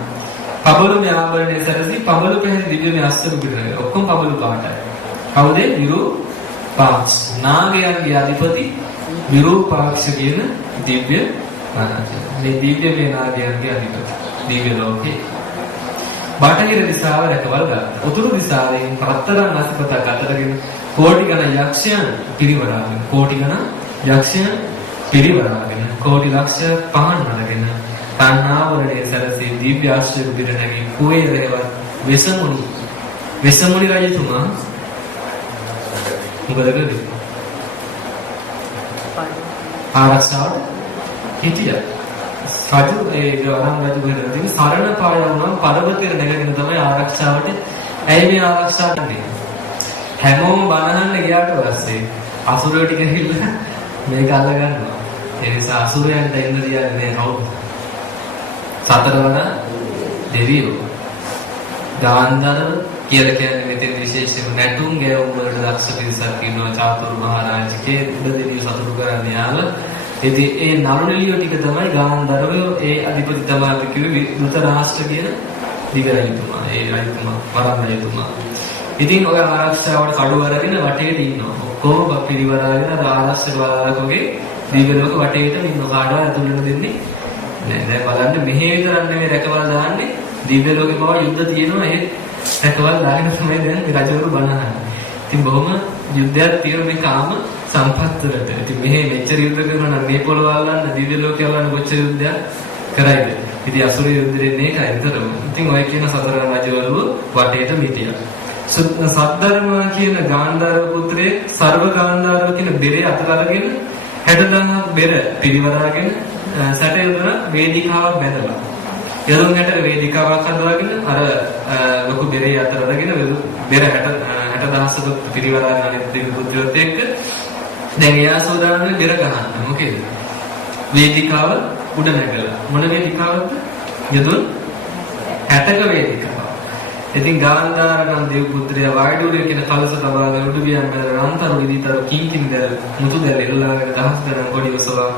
පබළු මෙආවරණය සැරසී පබළු පැහැදිලි දිව්‍යමය අස්සරු පිටරේ ඔක්කොම පබළු පාටයි. කවුද? විරූපාක්ෂ. නාගයන්ගේ අධිපති විරූපාක්ෂ කියන දිව්‍ය නාගය. මේ දිව්‍යමය නාගයන්ගේ අධිපති දිව්‍ය ලෝකේ. බටහිර දිශාව රැකවල් ගන්න. උතුරු දිශාවෙන් පතරන් අසිපතක් අතරගෙන කෝටි ගණන් යක්ෂයන් පිරිවරාගෙන කෝටි ගණන් යක්ෂයන් පිරිවරාගෙන කෝටි ලක්ෂ පහන් අරගෙන තණ්හාවරණයේ සැරසී දිව්‍ය ආශ්‍රය පිට නැගී කුවේ රැවල් වෙසමුණි රජතුමා මොකද කළේ? ආරක්ෂාවට හිටියා. රජු ඒ ගවරම් රජු වෙනදී සරණ පාය වුණා පර්වතයේ නැගගෙන තමයි ආරක්ෂාවට. ඇයි මේ ආරක්ෂාව කරන්නේ? හැමෝම බනහන්න ගියාට පස්සේ අසුරයෝ ටික ගිහිල්ලා මේක අල්ල ගන්නවා. ඒ නිසා අසුරයන්ට එන්න දියන්නේ නෑ කවුද? සතරවන දෙවියෝ. ගාන්ධාරව කියලා කියන්නේ මෙතන විශේෂයෙන්ම නැටුම් ගැයුම් වලට දක්ෂ පිරිසක් ඉන්නවා. චාතුරු මහරජකේ උඩ දෙවියෝ සතුටු කරන්නේ යාලා. ඉතින් ඒ නළුනිලියෝ ටික තමයි ගාන්ධාරවෝ. ඒ අධිපති තමයි කිව්වේ ධෘතරාෂ්ට්‍ර කියන දිගරජතුමා. ඒ රජතුමා වරම් රජතුමා. ඉතින් ඔය ආරක්ෂාවට කඩු අරගෙන වටේට ඉන්නවා. ඔක්කොම පිරිවරාගෙන ආරක්ෂක බලාලකෝගේ දිව්‍ය ලෝක වටේට ඉන්නවා. කාටවත් ඇතුළට දෙන්නේ නෑ. දැන් බලන්න මෙහෙ විතරක් නෙමෙයි රැකවල් දාන්නේ. දිව්‍ය ලෝකේ පවා යුද්ධ තියෙනවා. ඒ රැකවල් දාගෙන තමයි දැන් මේ රජවරු බනහන්නේ. ඉතින් බොහොම යුද්ධයක් තියෙන මේ කාම සම්පත් වලට. ඉතින් මෙහෙ මෙච්චර යුද්ධ කරනවා නම් මේ පොළව අල්ලන්න දිව්‍ය ලෝකේ අල්ලන්න කොච්චර යුද්ධයක් කරයිද? ඉතින් අසුරේ යුද්ධෙන්නේ මේකයි විතරම. ඉතින් ඔය කියන සතර රජවරු වටේට මිටියා. සද්ධර්ම කියන ගාන්ධාර පුත්‍රයේ සර්ව ගාන්ධාර කියන බෙරේ අතට අරගෙන 60000ක් බෙර පිරිවරාගෙන සැට යොදන වේදිකාවක් බැඳලා. යොදුන් 60 වේදිකාවක් හදවාගෙන අර ලොකු බෙරේ අතට අරගෙන බෙර 60000ක් පිරිවරාගෙන අනිත් දෙවි පුත්‍රයොත් එක්ක දැන් එයා සෝදානම් බෙර ගහන්න. මොකේද? වේදිකාව උඩ නැගලා. මොන වේදිකාවක්ද? යොදුන් 60ක වේදිකාව. ඉතින් ගාන්ධාර නම් දේව පුත්‍රයා වායුවේ කියන කලස තබාගෙන උඩු වියන් මැද රන්තර විදිතර කිංකින් දැල් මුතු දැල් එල්ලාගෙන දහස් ගණන් කොඩි ඔසවා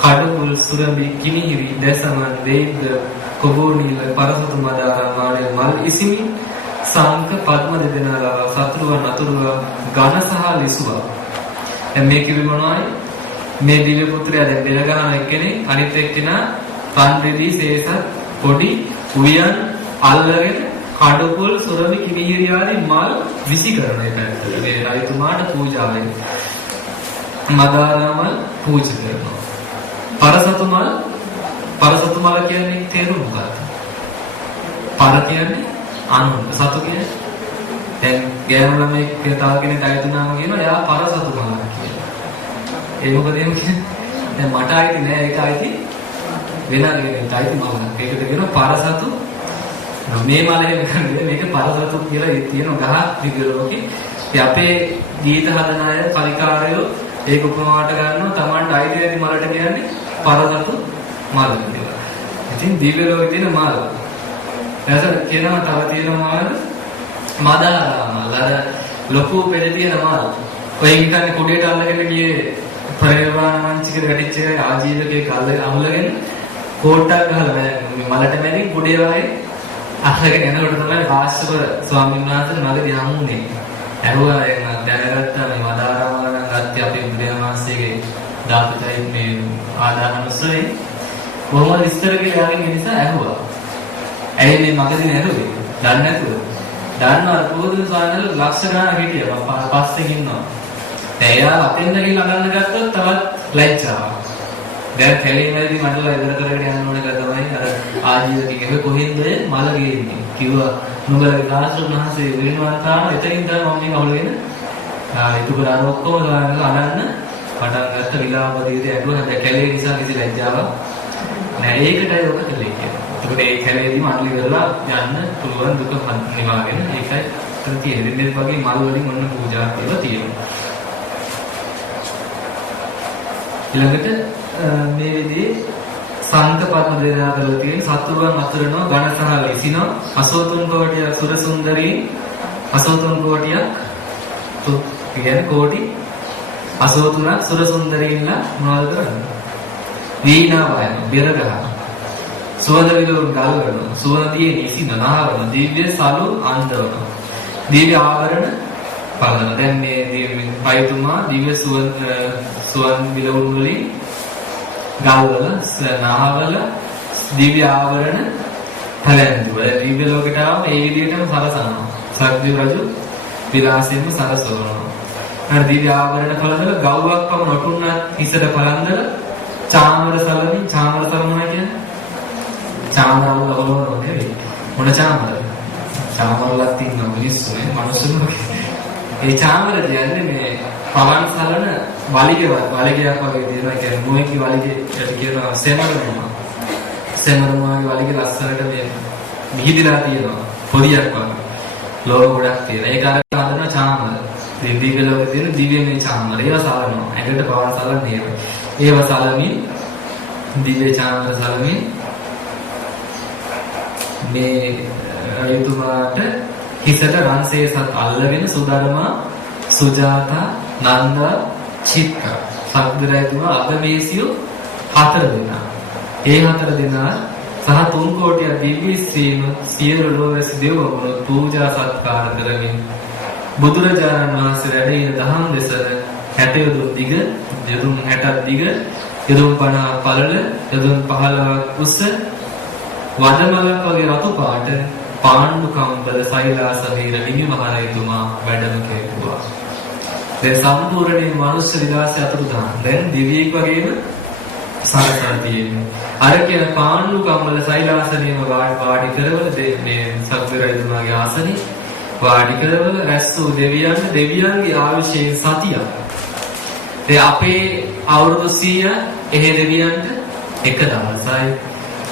කඩමුල් සුරබි කිනිහිරි දැසමන් වේග කොබෝනිල පරසතු මදාරා මාළේ මල් ඉසිමි සංක පද්ම දෙදෙනාලා සතුරුව නතුරුව ඝන සහ ලිසුවා. දැන් මේ කිවි මොනවයි? මේ දිව්‍ය පුත්‍රයා දැන් බෙල ගහන එක්කෙනේ අනිත් එක්කෙනා පන් දෙවි සේසත් කොඩි උයන් අල්ලගෙන කඩපොල් සොරවි කිවිහිරි ආදී මල් විසි කරන එක ඇත්තට මේ රජතුමාට පූජා වෙන්නේ. මදාරමල් පූජා කරනවා. පරසතු මල කියන්නේ තේරුම මොකක්ද? පර කියන්නේ අනු සතු කියන්නේ දැන් ගෑනු ළමයි තව කෙනෙක් අයතුනාම කියනවා එයා පරසතු මල කියලා. ඒ මොකද එහෙම කියන්නේ? දැන් මට ආයිති නෑ ඒක ආයිති වෙන කෙනෙක්ට ආයිති මලක්. ඒකට කියනවා පරසතු. මේ මලේ මේක පරසතු කියලා තියෙන ගහක් දිග ලෝකේ. ඉතින් අපේ ගීත හදන අය කලිකාරයෝ ඒක උපමාවට ගන්නවා Tamanට අයිති නැති මලට කියන්නේ පරසතු මල කියලා. ඉතින් දිව්‍ය ලෝකේ තියෙන මල. එතන කියනවා තව තියෙන මල මදාරා මල. අර ලොකු පෙළ තියෙන මල. ඔය ඉන්නේ කුඩේට අල්ලගෙන ගියේ පරිවර්තන මංචිකේ වැටිච්ච ආජීවකේ කල්ල අමුලගෙන කෝට්ටක් ගහලා මලට මැදින් කුඩේ වගේ අහගෙන යනකොට තමයි කාශ්‍යප ස්වාමීන් වහන්සේ මගදී හමුුනේ. ඇහුවා දැනගත්තා මේ මදාරාම නම් ගත්තේ අපේ බුදුන් වහන්සේගේ ධාතුයි මේ ආදානමසෙයි කොහොමද විස්තර කියලා යන්නේ නිසා ඇහුවා. ඇයි මේ මගදී ඇහුවේ? දන්නේ නැතුව. දන්නවා පොදුන් ස්වාමීන් ලක්ෂ ගණන් හිටියා. පස්සෙන් ඉන්නවා. දැන් එයා අපෙන් ගිහින් අගන්න ගත්තොත් තවත් ලැජ්ජාවක්. දැන් කැලේමදී මඩල ඉවර කරගෙන යන්න ඕන එක තමයි අර ආජීවකගේ කොහෙන්ද මල ගේන්නේ කිව්වා. නුඹලගේ දාසුන් වහන්සේ වෙනවන්තාම එතනින් තමයි මම මේ අවුලගෙන ඒක කරා ඔක්කොම දාලා අනන්න පටන් ගත්ත විලාපදීදී ඇදුවා. දැන් කැලේ නිසා කිසි ලැජ්ජාවක් නෑ. ඒකටයි ඔක කළේ කියලා. ඒකට ඒ කැලේදී මඩල ඉවරලා යන්න පුළුවන් දුක නිවාගෙන ඒකයි අතන තියෙන්නේ. මේ වගේ මල් වලින් ඔන්න පූජා කරලා තියෙනවා. ඊළඟට මේ විදිහේ සංක පද්ම දෙනා කරලා තියෙන සතුරුන් අතුරනවා ඝන සහ විසිනවා 83 කෝටිය සුර සුන්දරී 83 කෝටියක් කියන්නේ කෝටි 83ක් සුර සුන්දරීන්ලා මොනවද කරන්නේ? වීණා වයන, බෙර ගහන. සුවඳ විලවුන් ගල්වන, සුවඳියේ නිසින නාවන, දිව්‍ය සලු අන්දවන. දිව්‍ය ආවරණ බලන. දැන් මේ පයිතුමා දිව්‍ය සුවන් විලවුන් වලින් ගල්වල, නාවල දිව්‍ය ආවරණ හැලෙන්දුවා. දිව්‍ය ලෝකයට ආවම ඒ විදිහටම සරසනවා. සක්දිව රජු විලාසයෙන්ම සරසවනවා. අර දිව්‍ය ආවරණ කලඳලා ගව්වක්ම නොටුන්න හිසට පලන්දලා චාමර සලමින් චාමර සලමනා කියන්නේ චාමරවල වලවනවා නෙවෙයි. මොන චාමරද? චාමරලත් ඉන්න මිනිස්සුනේ මනුස්සුනේ. ඒ චාමර කියන්නේ මේ පවන් සලන වලිගයක් වගේ තියෙනවා. ඒ කියන්නේ මොහේකි වලිගයට කියනවා සෙමරමුවා. සෙමරමුවාගේ වලිග ලස්සනට මේ මිහිදිලා තියෙනවා. පොදියක් වගේ. ලෝක ගොඩක් තියෙනවා. ඒක අර හදන චාමර. දිව්‍ය ලෝකේ තියෙන දිව්‍යමය චාමර. ඒවා සලනවා. ඇඟට පවන් සලන්නේ ඒවා සලමින් දිව්‍ය චාමර සලමින් මේ රජතුමාට හිසට රන්සේසත් අල්ලගෙන සුධර්මා සුජාතා නන්දා චිත්තා සක්ද රජතුමා අගමේසියෝ 4 දෙනා. ඒ 4 දෙනා සහ 3 කෝටිය දිව්‍ය ස්ත්‍රීන් සියලු ලෝකස් දෙවිවරුන් පූජා සත්කාර කරමින් බුදුරජාණන් වහන්සේ වැඩ ඉන දහම් දෙසට 60 යොදුන් දිග යොදුන් 60ක් දිග යොදුන් 50ක් පළල යොදුන් 15ක් උස වඩමලක් වගේ රතු පාට පාණ්ඩු කම්බල සෛලාසවීර නිමි මහරජතුමා වැඩම කෙරුවා. දැන් සම්පූර්ණයෙන් මනුෂ්‍ය විලාසය අතුරුදහන්. දැන් දිව්‍යෙක් වගේම සරසන තියෙන්නේ. අර කියන පාණ්ඩු කම්බල සෛලාසනීයම වාඩි කරවල මේ සක්විරජතුමාගේ ආසනේ වාඩි කරවල රැස් වූ දෙවියන්ගේ ආයුෂයෙන් සතියක්. ඒ අපේ අවුරුදු 100 එහෙ දෙවියන්ට එක දවසයි.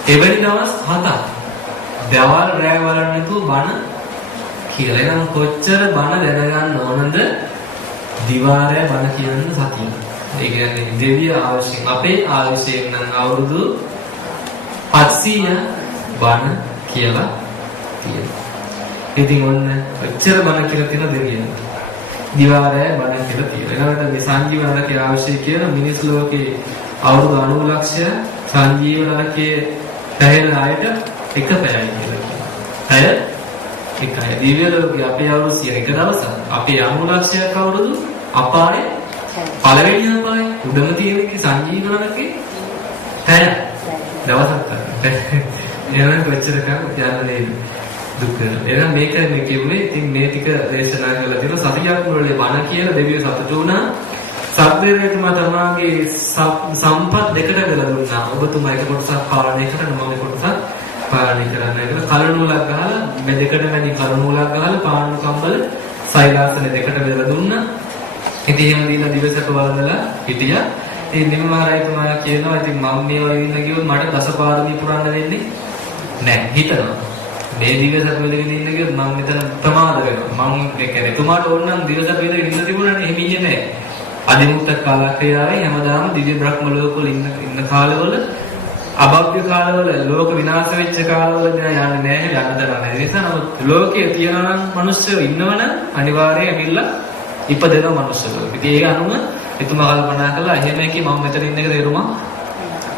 එවැනි දවස් 7ක්. දවල් රැ වලන්න නැතුව බණ කියලා. එනම් කොච්චර බණ දැනගන්න ඕනද? දිවාරය බණ කියන්න සතිය. ඒ කියන්නේ දෙවිය ආයුෂයෙන් අපේ ආයුෂයෙන් නම් අවුරුදු 700 බණ කියලා තියෙනවා. ඉතින් ඔන්න කොච්චර බණ කියලා තියෙන දෙවියන්. දිවාරය බණ කියලා තියෙනවා. එනකට මේ සංජීවනකේ ආයුෂය කියන මිනිස් ලෝකේ අවුරුදු 90 ලක්ෂය සංජීවනකේ පැහැෙන අයට එක පැයයි කියලා කියනවා. පැය එකයි. දිව්‍ය ලෝකේ අපේ අවුරුදු 100 එක දවසක්. අපේ 90 ලක්ෂයක් අවුරුදු අපායේ පළවෙනි අපායේ උඩම තියෙන සංජීවනකේ පැය දවසක් තමයි. එහෙනම් කොච්චර යන්නේ දුක. එහෙනම් මේක මේ කිව්වේ ඉතින් මේ ටික දේශනා කරලා තියෙන සතියක් මුලේ බණ කියලා දෙවියෝ සතුටු වුණා. සබ්බේරේතුමා තමාගේ සම්පත් දෙකට බෙදලා දුන්නා. ඔබතුමා එක කොටසක් පාලනය කරන මම කොටසක් පාලනය කරන්න කියලා කලණුලක් ගහලා මේ දෙකට මැදි කලණුලක් ගහලා පාණ්ඩු කම්බල සෛලාසන දෙකට බෙදලා දුන්නා. ඉතින් එහෙම දීලා දිවසක වළඳලා හිටියා. ඉතින් නිම මහරජතුමා කියනවා ඉතින් මම මේ වගේ ඉන්න කිව්වොත් මට දසපාරමී පුරන්න වෙන්නේ නැහැ හිතනවා. මේ දිවසක වෙලගෙන ඉන්න කිව්වොත් මම මෙතන ප්‍රමාද වෙනවා. මම ඒ කියන්නේ එතුමාට ඕන නම් දිවසක වෙලගෙන ඉන්න තිබුණානේ එහෙම ඉන්නේ නැහැ. අදිමුක්ත කාලක්‍රියාවේ හැමදාම දිව්‍ය බ්‍රහ්ම ලෝකවල ඉන්න කාලවල අභව්‍ය කාලවල ලෝක විනාශ වෙච්ච කාලවල දැන් යන්නේ නැහැ යන්න තරම් නැහැ. ඒ නිසා නමුත් ලෝකයේ තියනවා නම් මිනිස්සු ඉන්නවනම් අනිවාර්යයෙන් ඇවිල්ලා ඉපදෙන මිනිස්සු. ඉතින් ඒක අනුව එතුමා කල්පනා කළා එහෙම එකේ මම මෙතන ඉන්න එක තේරුමක්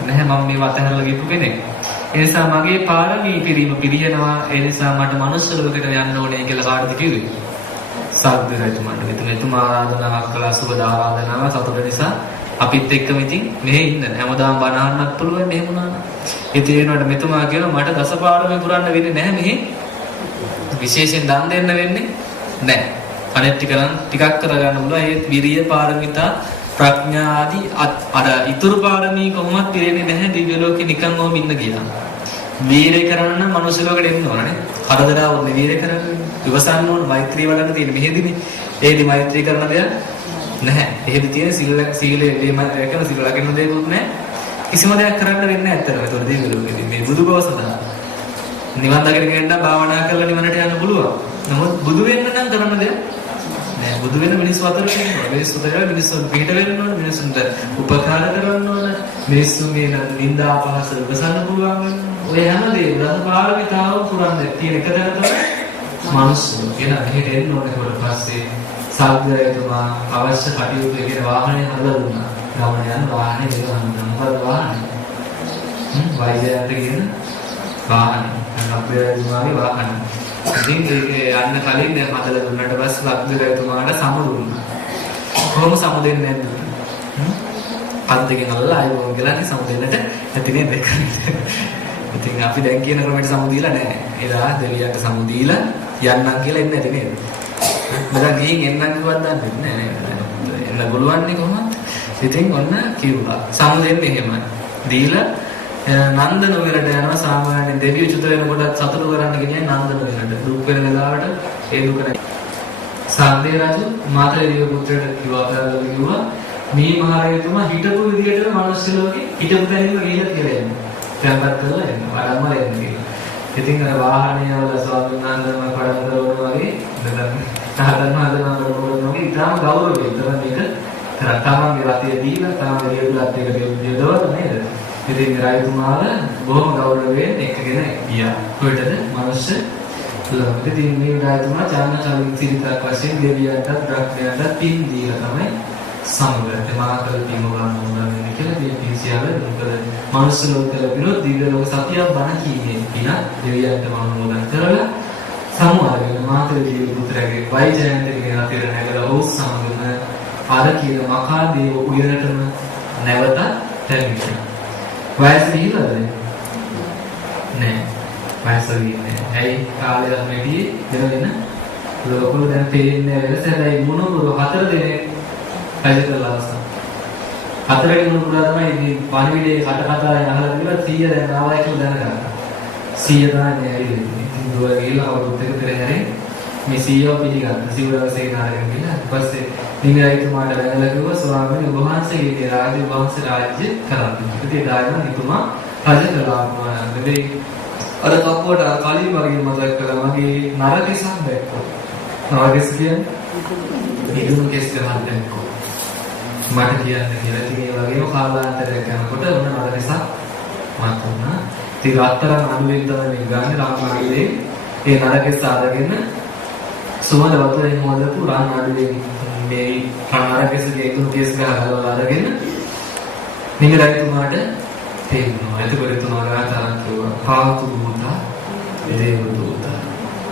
නැහැ. මම මේ වතහැරලා ගිහපු කෙනෙක්. ඒ නිසා මගේ පාරමී පිරියනවා. ඒ නිසා මට මිනිස්සු ලෝකෙට යන්න ඕනේ කියලා කාටද කිව්වේ? සාග්ද රජතුමාට. ඉතින් එතුමා ආරාධනාවක් කළා සුබ ආරාධනාව සතුට නිසා අපිත් එක්කම ඉතින් මෙහෙ ඉන්න. හැමදාම බණ අහන්නත් පුළුවන් එහෙම වුණා. ඉතින් ඒනකොට මෙතුමා කියනවා මට දසපාරමී පුරන්න වෙන්නේ නැහැ මෙහෙ. විශේෂයෙන් දන් දෙන්න වෙන්නේ නැහැ. අනෙත් ටිකක් කරගන්න පුළුවන්. ඒ විරිය පාරමිතා ප්‍රඥා ආදී අර ඉතුරු පාරමී කොහොමත් පිරෙන්නේ නැහැ දිව්‍ය ලෝකේ නිකන් ඕම ඉන්න ගියා. වීරය කරන්න නම් මනුස්ස ලෝකෙට එන්න ඕනනේ. කරදරාවොත් වීරය කරන්නේ. ඉවසන්න ඕන මෛත්‍රී වඩන්න තියෙන මෙහෙදිනේ. ඒදි මෛත්‍රී කරන දෙයක් නැහැ. එහෙදි තියෙන සීලය දෙම කරන සීල ලකින්න දෙයක්වත් නැහැ. කිසිම දෙයක් කරන්න වෙන්නේ නැහැ ඇත්තටම. ඒතකොට දිව්‍ය ලෝකෙදී මේ බුදු බව සඳහා නිවන් දකින්න කෙනෙක් භාවනා කරලා නිවනට යන්න පුළුවන්. නමුත් බුදු වෙන්න නම් කරන්න දෙයක් නෑ. බුදු වෙන මිනිස්සු අතර ඉන්නවා. මිනිස්සු දෙකලා මිනිස්සුන් පිට වෙන්න ඕන. මිනිස්සුන්ට උපකාර කරන්න ඕන. මිනිස්සුන්ගේ නිന്ദා අපහාස ඉවසන්න පුළුවන්. ඔය හැමදේම රස පාරමිතාව පුරන්නේ තියෙන එක තැන තමයි මිනිස්සු කියන මෙහෙට එන්න ඕනේ කොට පස්සේ සාග්‍රයතුමා අවශ්‍ය කටයුතු කියන වාහනේ හදලා දුන්නා. ගමන යන වාහනේ දෙවන්නා. මොකද වාහනේ? වෛද්‍යයන්ට කියන වාහනේ. සාග්‍රයතුමාගේ වාහනේ. ඉතින් ඒක යන්න කලින් දැන් හදලා දුන්නාට පස්සේ සාග්‍රයතුමාට සම දුන්නා. කොහොම සම දෙන්නේ නැද්ද? අත් දෙකෙන් අල්ලලා ආයෙ ගලන්නේ සම දෙන්නට ඇතිනේ දෙක. ඉතින් අපි දැන් කියන ක්‍රමයට සමු දීලා නැහැ. එදා දෙවියන්ට සමු දීලා යන්නම් කියලා එන්නේ නැති නේද? මම ගිහින් එන්නම් කිව්වත් දන්නේ නැහැ. එන්න බලවන්නේ කොහොමද? ඉතින් ඔන්න කිව්වා. සමු දෙන්නේ එහෙමයි. දීලා නන්දන වෙලට යනවා සාමාන්‍ය දෙවියෝ චුත වෙනකොට සතුටු කරන්න ගෙනියන නන්දන වෙලට. දුක් වෙන වෙලාවට ඒ දුක නැහැ. සාන්දේ රජු මාතලේ පුත්‍රට කිව්වා මේ මහරජතුමා හිටපු විදියට මිනිස්සු ලෝකේ හිටපු තැනින්ම ගිහිල්ලා කියලා එන්නේ. tempat කරලා එනවා. වඩම්ම එන්නේ කියලා. ඉතින් අර වාහනේ වල ස්වාමීන් වහන්සේම පඩම් කරනවා වගේ නැත්නම් හදනවා වගේ ඉතාලම ගෞරවයෙන් තමයි මේක තමන්ගේ රටේ දීලා තමන්ගේ රියදුලත් එක්ක දෙවියදවල නේද? ඉතින් රාජතුමාල බොහොම ගෞරවයෙන් එකගෙන ගියා. කොහෙටද? මිනිස්සු ළඟට. ඉතින් මේ රාජතුමා චාන චලිත සිරිතක් වශයෙන් දෙවියන්ට බ්‍රහ්මයන්ට පින් දීලා තමයි සමගත මාතර පින් ගන්න ඕනන්නේ කියලා මේ පින්සියාල මොකද මනුස්ස ලෝකවල විනෝද දිව්‍ය ලෝක සතියක් බණ කියන්නේ කියලා දෙවියන්ට මනෝමෝදන් කරලා සමුආගෙන මාතර දේව පුත්‍රයාගේ වෛජයන්තගේ අතර නැගලා ඕස් සමගම අර කියන මහා දේව උයනටම නැවත තැන්විලා. වයස දීලාද? නෑ. වයස දීන්නේ. ඇයි කාලේ මෙදී දෙනගෙන ලෝකවල දැන් තේින්නේ වෙලස හැබැයි මොනවද හතර දෙනෙක් කයිදලාස. හතරේ මුරුදා තමයි මේ පණිවිඩේ කටකතා අහලා තිබ්බා 100 දැන් ආවයි කියලා දැනගත්තා. 100 තමයි ඇවිල්ලා. ඉතින් දුව ගිහලා අවුරුදු දෙක පෙර හැරේ මේ 100ව පිළිගත්තා. සිවුරවසේ නාරගෙන ගිහලා ඊට පස්සේ නිගයිතුමාට වැඳලා කිව්වා ස්වාමීනි ඔබ වහන්සේගේ රාජ්‍ය වංශ රාජ්‍ය කරන්නේ. ඉතින් දායම නිතුමා රජ කළා. මේ අර කපුවට කලින් වගේ මතක් කළා මගේ නරකසම් දැක්කෝ. නරකස කියන්නේ ඉදුණු කෙස් ගහන්න දැක්කෝ. මට කියන්න කියලා ඉතින් ඒ වගේම කාලාන්තරයක් යනකොට ඔන්න නරකසක් මත් වුණා. ඉතින් රත්තරන් අනුලෙන් තමයි ගන්නේ රාමගිලේ ඒ නරකස ආදගෙන සුවඳ වතුරෙන් හොදපු රාම අඩුවේ මේ නරකසගේ ඉදුණු කෙස් ගහලා අරගෙන නිගරයිතුමාට තේරුණා. එතකොට එතුමාලා තරම් කිව්වා පාතු දුතා දේව දුතා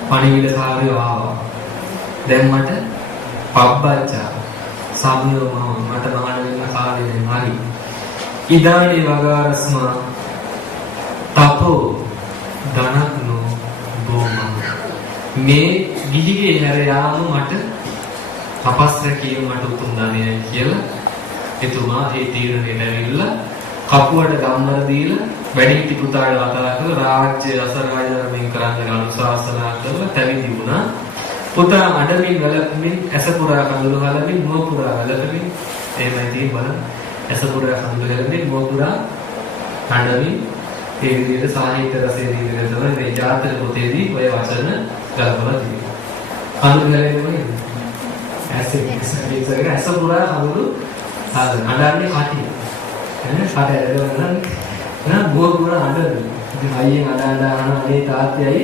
පණිවිඩකාරයෝ ආවා. දැන් මට පබ්බච්චා සාමියෝ මට මහාන වෙන කාලේ හරි. ඉදානි වගාරස්ම තපෝ ධනක්නෝ බොම මේ ගිහිගේ හැර යාම මට තපස් රැකීම මට උතුම් ධනයයි කියලා එතුමා ඒ තීරණයට ඇවිල්ලා කපුවට ගම්මර දීලා වැඩිහිටි පුතාට කතා කරලා රාජ්‍ය රසරාජධර්මයෙන් කරන්න අනුශාසනා කරලා පැවිදි වුණා. පුතා අඩමින් වැළපෙමින් ඇස පුරා කඳුළු ගලමින් මුව පුරා වැළපෙමින් එහෙමයි තියෙන්නේ බලන්න. ඇස පුරා කඳුළු ගලමින් මුව පුරා අඩමින් ඒ විදිහට සාහිත්‍ය රසයේ දිවිද තමයි මේ ජාතක පොතේදී ඔය වචන ගලපලා තියෙන්නේ. කඳුළු ගලන්නේ ඇස පුරා කඳුළු අඩන්නේ කටිය. එන්නේ කට ඇරගෙන නම් මුව පුරා අඩන්නේ. ඉතින් අයියෙන් අඬන අනේ තාත්තයයි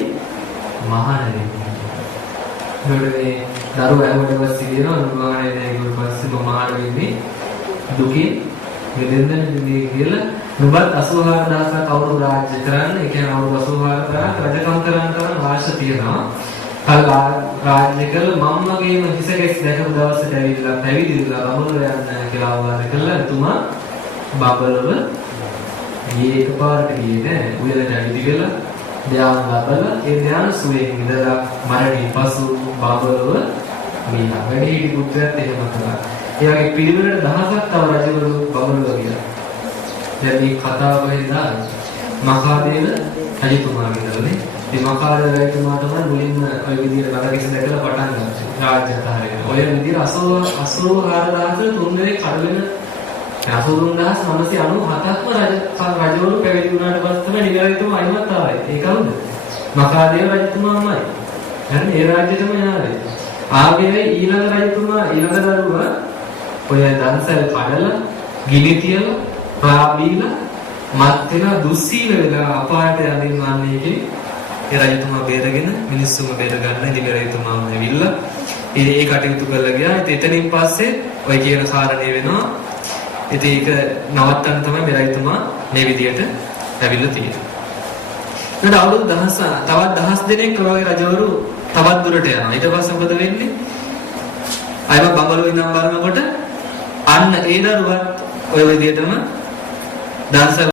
මහානනේ මේ දරුවා ඇවුවට පස්සේ කියනවා නුඹානේ දැන් පස්සේ මමාර වෙන්නේ දුකේ මෙදෙන්න මේ කියලා නුඹත් 84000ක් අවුරුදු රාජ්‍ය කරන්න ඒ කියන්නේ අවුරුදු 84000ක් රජකම් කරන්න තරම් වාසය තියෙනවා. කල් රාජ්‍ය කළ මම්මගේම හිසකෙස් දැකපු දවසට ඇවිල්ලා පැවිදිලා රමණර යන්න කියලා ආවාද කළා. එතුමා බබලව ගියේ එකපාරට ගියේ නෑ. උයලට ඇවිදි වෙලා ධ්‍යාන ලබලා ඒ ධ්‍යාන සුවයෙන් ඉඳලා මරණින් පසු බබලව මේ වැඩිහිටි පුත්‍රයාත් එහෙම කළා. ඒ වගේ පිළිවෙලට දහසක් තව රජවරු බබලව ගියා. දැන් මේ කතාව වෙනවා මහාදේව රජතුමාගේ දරනේ. මේ මහාදේව රජතුමා තමයි මුලින්ම ඔය විදිහට නරකෙස දැකලා පටන් ගත්තේ. රාජ්‍යකාරය. ඔය විදිහට 84000 තුන්දෙනෙක් කඩලෙන 83997ක්ම රජවරු පැවිදි වුණාට පස්සේ තමයි නිගරයිතුමා අයිමත් ආවේ. ඒ කවුද? මහාදේව රජතුමාමයි. හරි ඒ රාජ්‍යෙටම ආවේ. ආවේ ඊළඟ රජතුමා ඊළඟ දරුවා ඔය දන්සල් කඩලා ගිනි තියලා ප්‍රාබීලා මත් වෙන දුස්සීල වෙලා අපායට යමින් වන්නේ ඒ රජතුමා බේරගෙන මිනිස්සුම බේර ගන්න ඉතින් රජතුමාම ඇවිල්ලා ඒ කටයුතු කරලා ගියා. ඉතින් එතනින් පස්සේ ඔය කියන කාරණේ වෙනවා. ඉතින් ඒක නවත්තන්න තමයි මේ රජතුමා මේ විදියට ඇවිල්ලා තියෙන්නේ. ඊට අවුරුදු තවත් දහස් දෙනෙක් වගේ රජවරු තවත් දුරට යනවා. ඊට පස්සේ මොකද වෙන්නේ? අයම බංගලෝ ඉඳන් බලනකොට අන්න ඒ දරුවත් ඔය විදියටම දන්ස